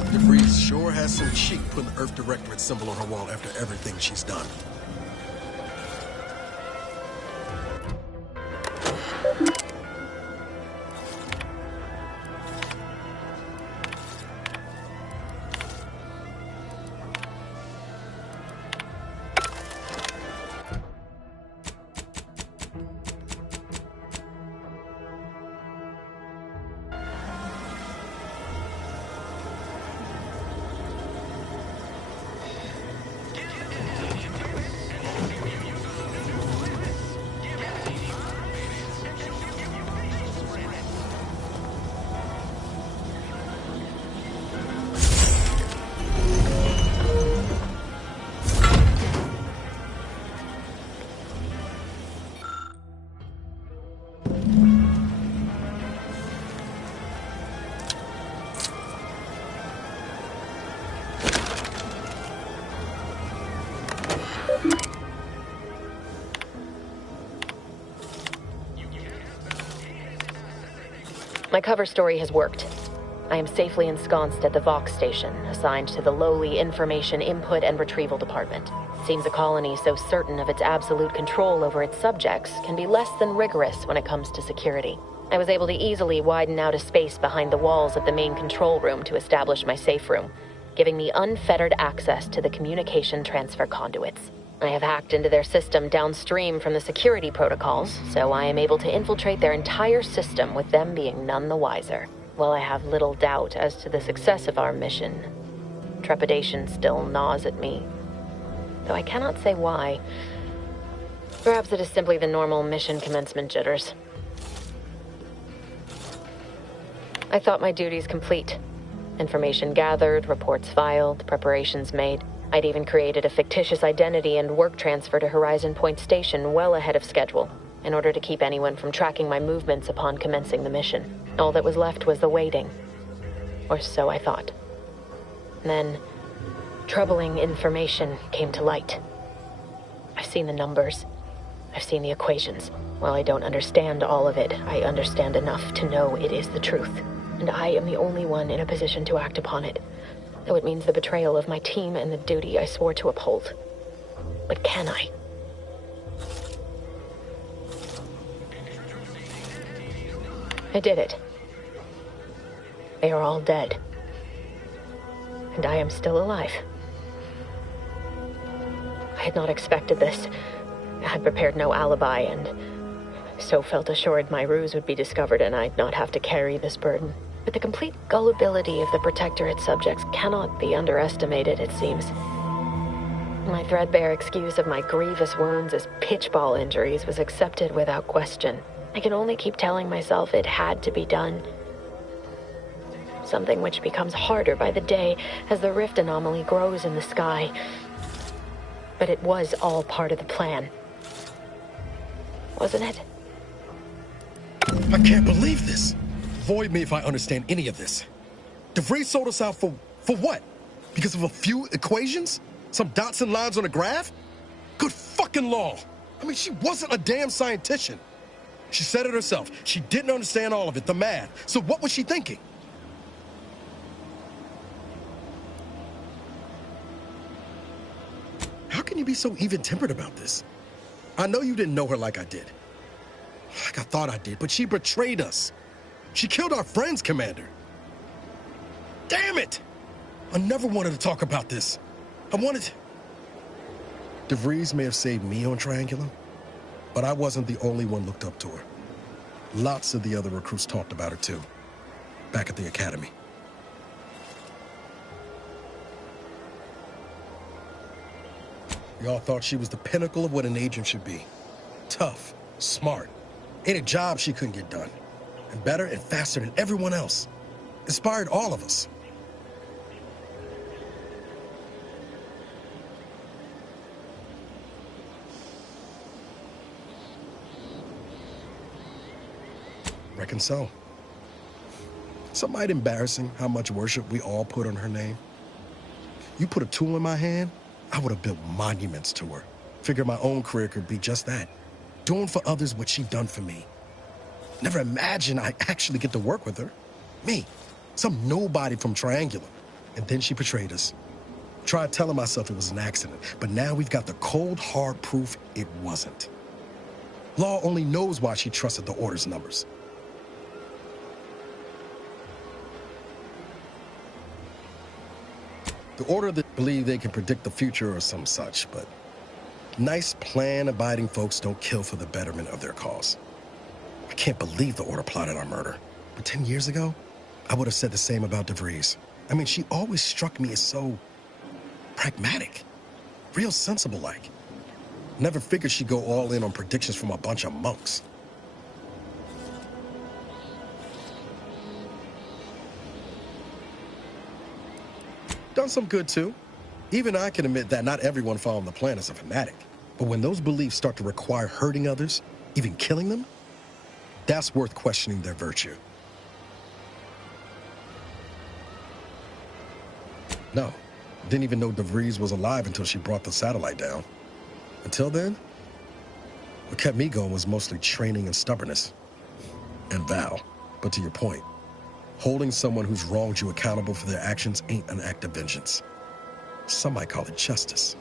DeVries sure has some cheek putting the Earth Directorate symbol on her wall after everything she's done. My cover story has worked. I am safely ensconced at the Vox station, assigned to the lowly Information Input and Retrieval Department. Seems a colony so certain of its absolute control over its subjects can be less than rigorous when it comes to security. I was able to easily widen out a space behind the walls of the main control room to establish my safe room, giving me unfettered access to the communication transfer conduits. I have hacked into their system downstream from the security protocols, so I am able to infiltrate their entire system with them being none the wiser. While I have little doubt as to the success of our mission, trepidation still gnaws at me, though I cannot say why. Perhaps it is simply the normal mission commencement jitters. I thought my duties complete. Information gathered, reports filed, preparations made. I'd even created a fictitious identity and work transfer to Horizon Point Station well ahead of schedule, in order to keep anyone from tracking my movements upon commencing the mission. All that was left was the waiting. Or so I thought. Then, troubling information came to light. I've seen the numbers. I've seen the equations. While I don't understand all of it, I understand enough to know it is the truth. And I am the only one in a position to act upon it. Though it means the betrayal of my team and the duty I swore to uphold. But can I? I did it. They are all dead. And I am still alive. I had not expected this. I had prepared no alibi, and so felt assured my ruse would be discovered and I'd not have to carry this burden. But the complete gullibility of the Protectorate subjects cannot be underestimated, it seems. My threadbare excuse of my grievous wounds as pitchball injuries was accepted without question. I can only keep telling myself it had to be done. Something which becomes harder by the day as the rift anomaly grows in the sky. But it was all part of the plan. Wasn't it? I can't believe this. Void me if I understand any of this. DeVries sold us out for what? Because of a few equations? Some dots and lines on a graph? Good fucking law. I mean, she wasn't a damn scientist. She said it herself. She didn't understand all of it, the math. So what was she thinking? How can you be so even-tempered about this? I know you didn't know her like I did. Like I thought I did, but she betrayed us. She killed our friends, Commander. Damn it! I never wanted to talk about this. I wanted... DeVries may have saved me on Triangulum, but I wasn't the only one looked up to her. Lots of the other recruits talked about her, too. Back at the Academy. We all thought she was the pinnacle of what an agent should be. Tough, smart. Ain't a job she couldn't get done. And better and faster than everyone else. Inspired all of us. Reckon so. Some might embarrassing how much worship we all put on her name. You put a tool in my hand, I would have built monuments to her. Figured my own career could be just that. Doing for others what she done for me. Never imagined I'd actually get to work with her. Me, some nobody from Triangulum. and then she betrayed us. Tried telling myself it was an accident, but now we've got the cold, hard proof it wasn't. Law only knows why she trusted the Order's numbers. The Order that believe they can predict the future or some such, but nice plan-abiding folks don't kill for the betterment of their cause. I can't believe the Order plotted our murder. But 10 years ago, I would have said the same about DeVries. I mean, she always struck me as so pragmatic, real sensible-like. Never figured she'd go all in on predictions from a bunch of monks. Done some good, too. Even I can admit that not everyone following the plan is a fanatic. But when those beliefs start to require hurting others, even killing them, that's worth questioning their virtue. No, didn't even know DeVries was alive until she brought the satellite down. Until then, what kept me going was mostly training and stubbornness. And Val. But to your point, holding someone who's wronged you accountable for their actions ain't an act of vengeance. Some might call it justice.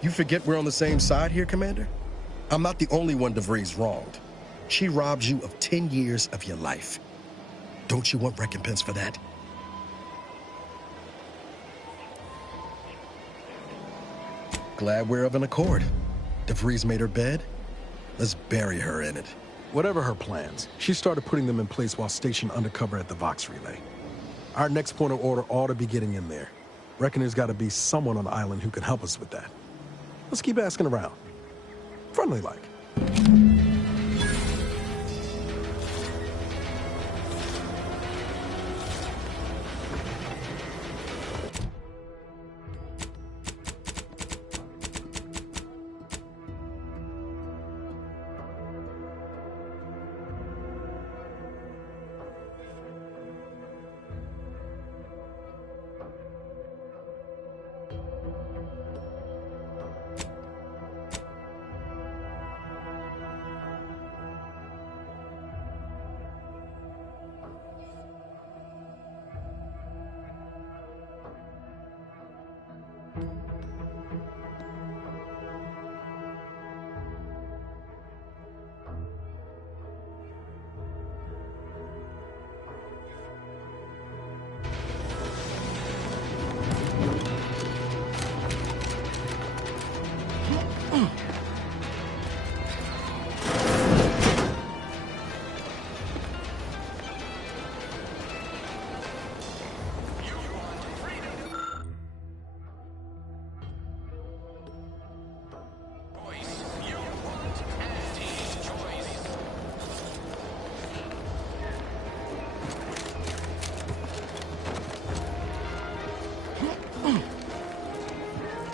You forget we're on the same side here, Commander? I'm not the only one DeVries wronged. She robbed you of 10 years of your life. Don't you want recompense for that? Glad we're of an accord. DeVries made her bed. Let's bury her in it. Whatever her plans, she started putting them in place while stationed undercover at the Vox Relay. Our next point of order ought to be getting in there. Reckon there's got to be someone on the island who can help us with that. Let's keep asking around. Friendly-like.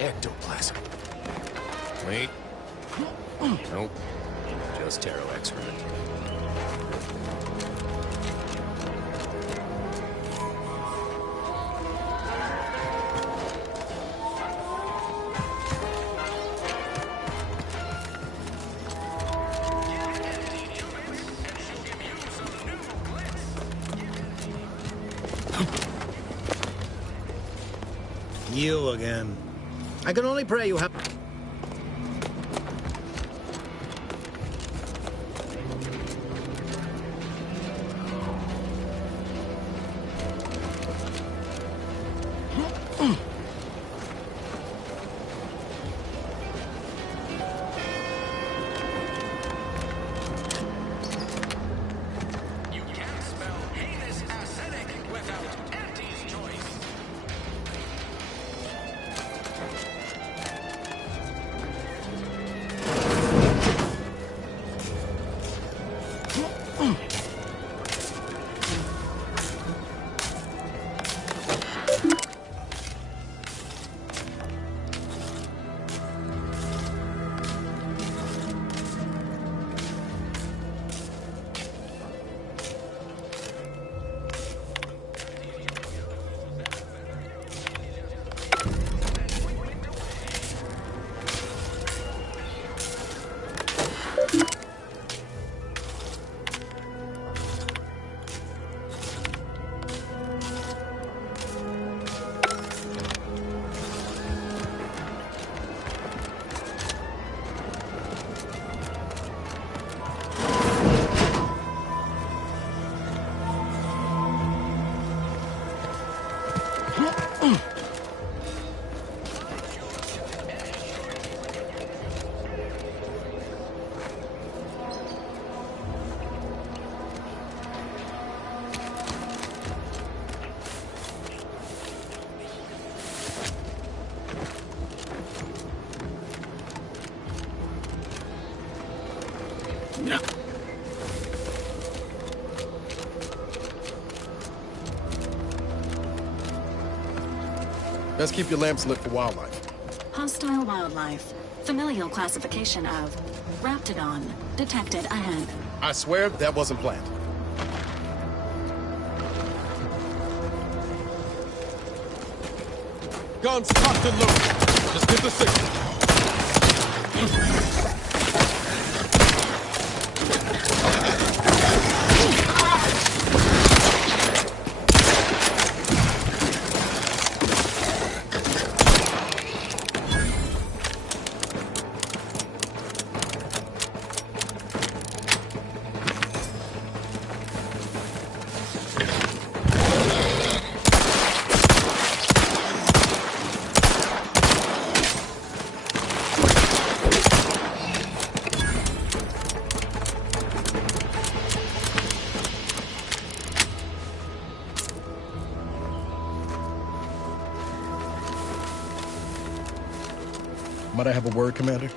Ectoplasm. Wait. Nope. Just Taro excrement. You again. I can only pray you have... Best keep your lamps lit for wildlife. Hostile wildlife. Familial classification of Raptidon. Detected ahead. I swear that wasn't planned. Guns cocked and loaded. Just get the signal. Might I have a word, Commander?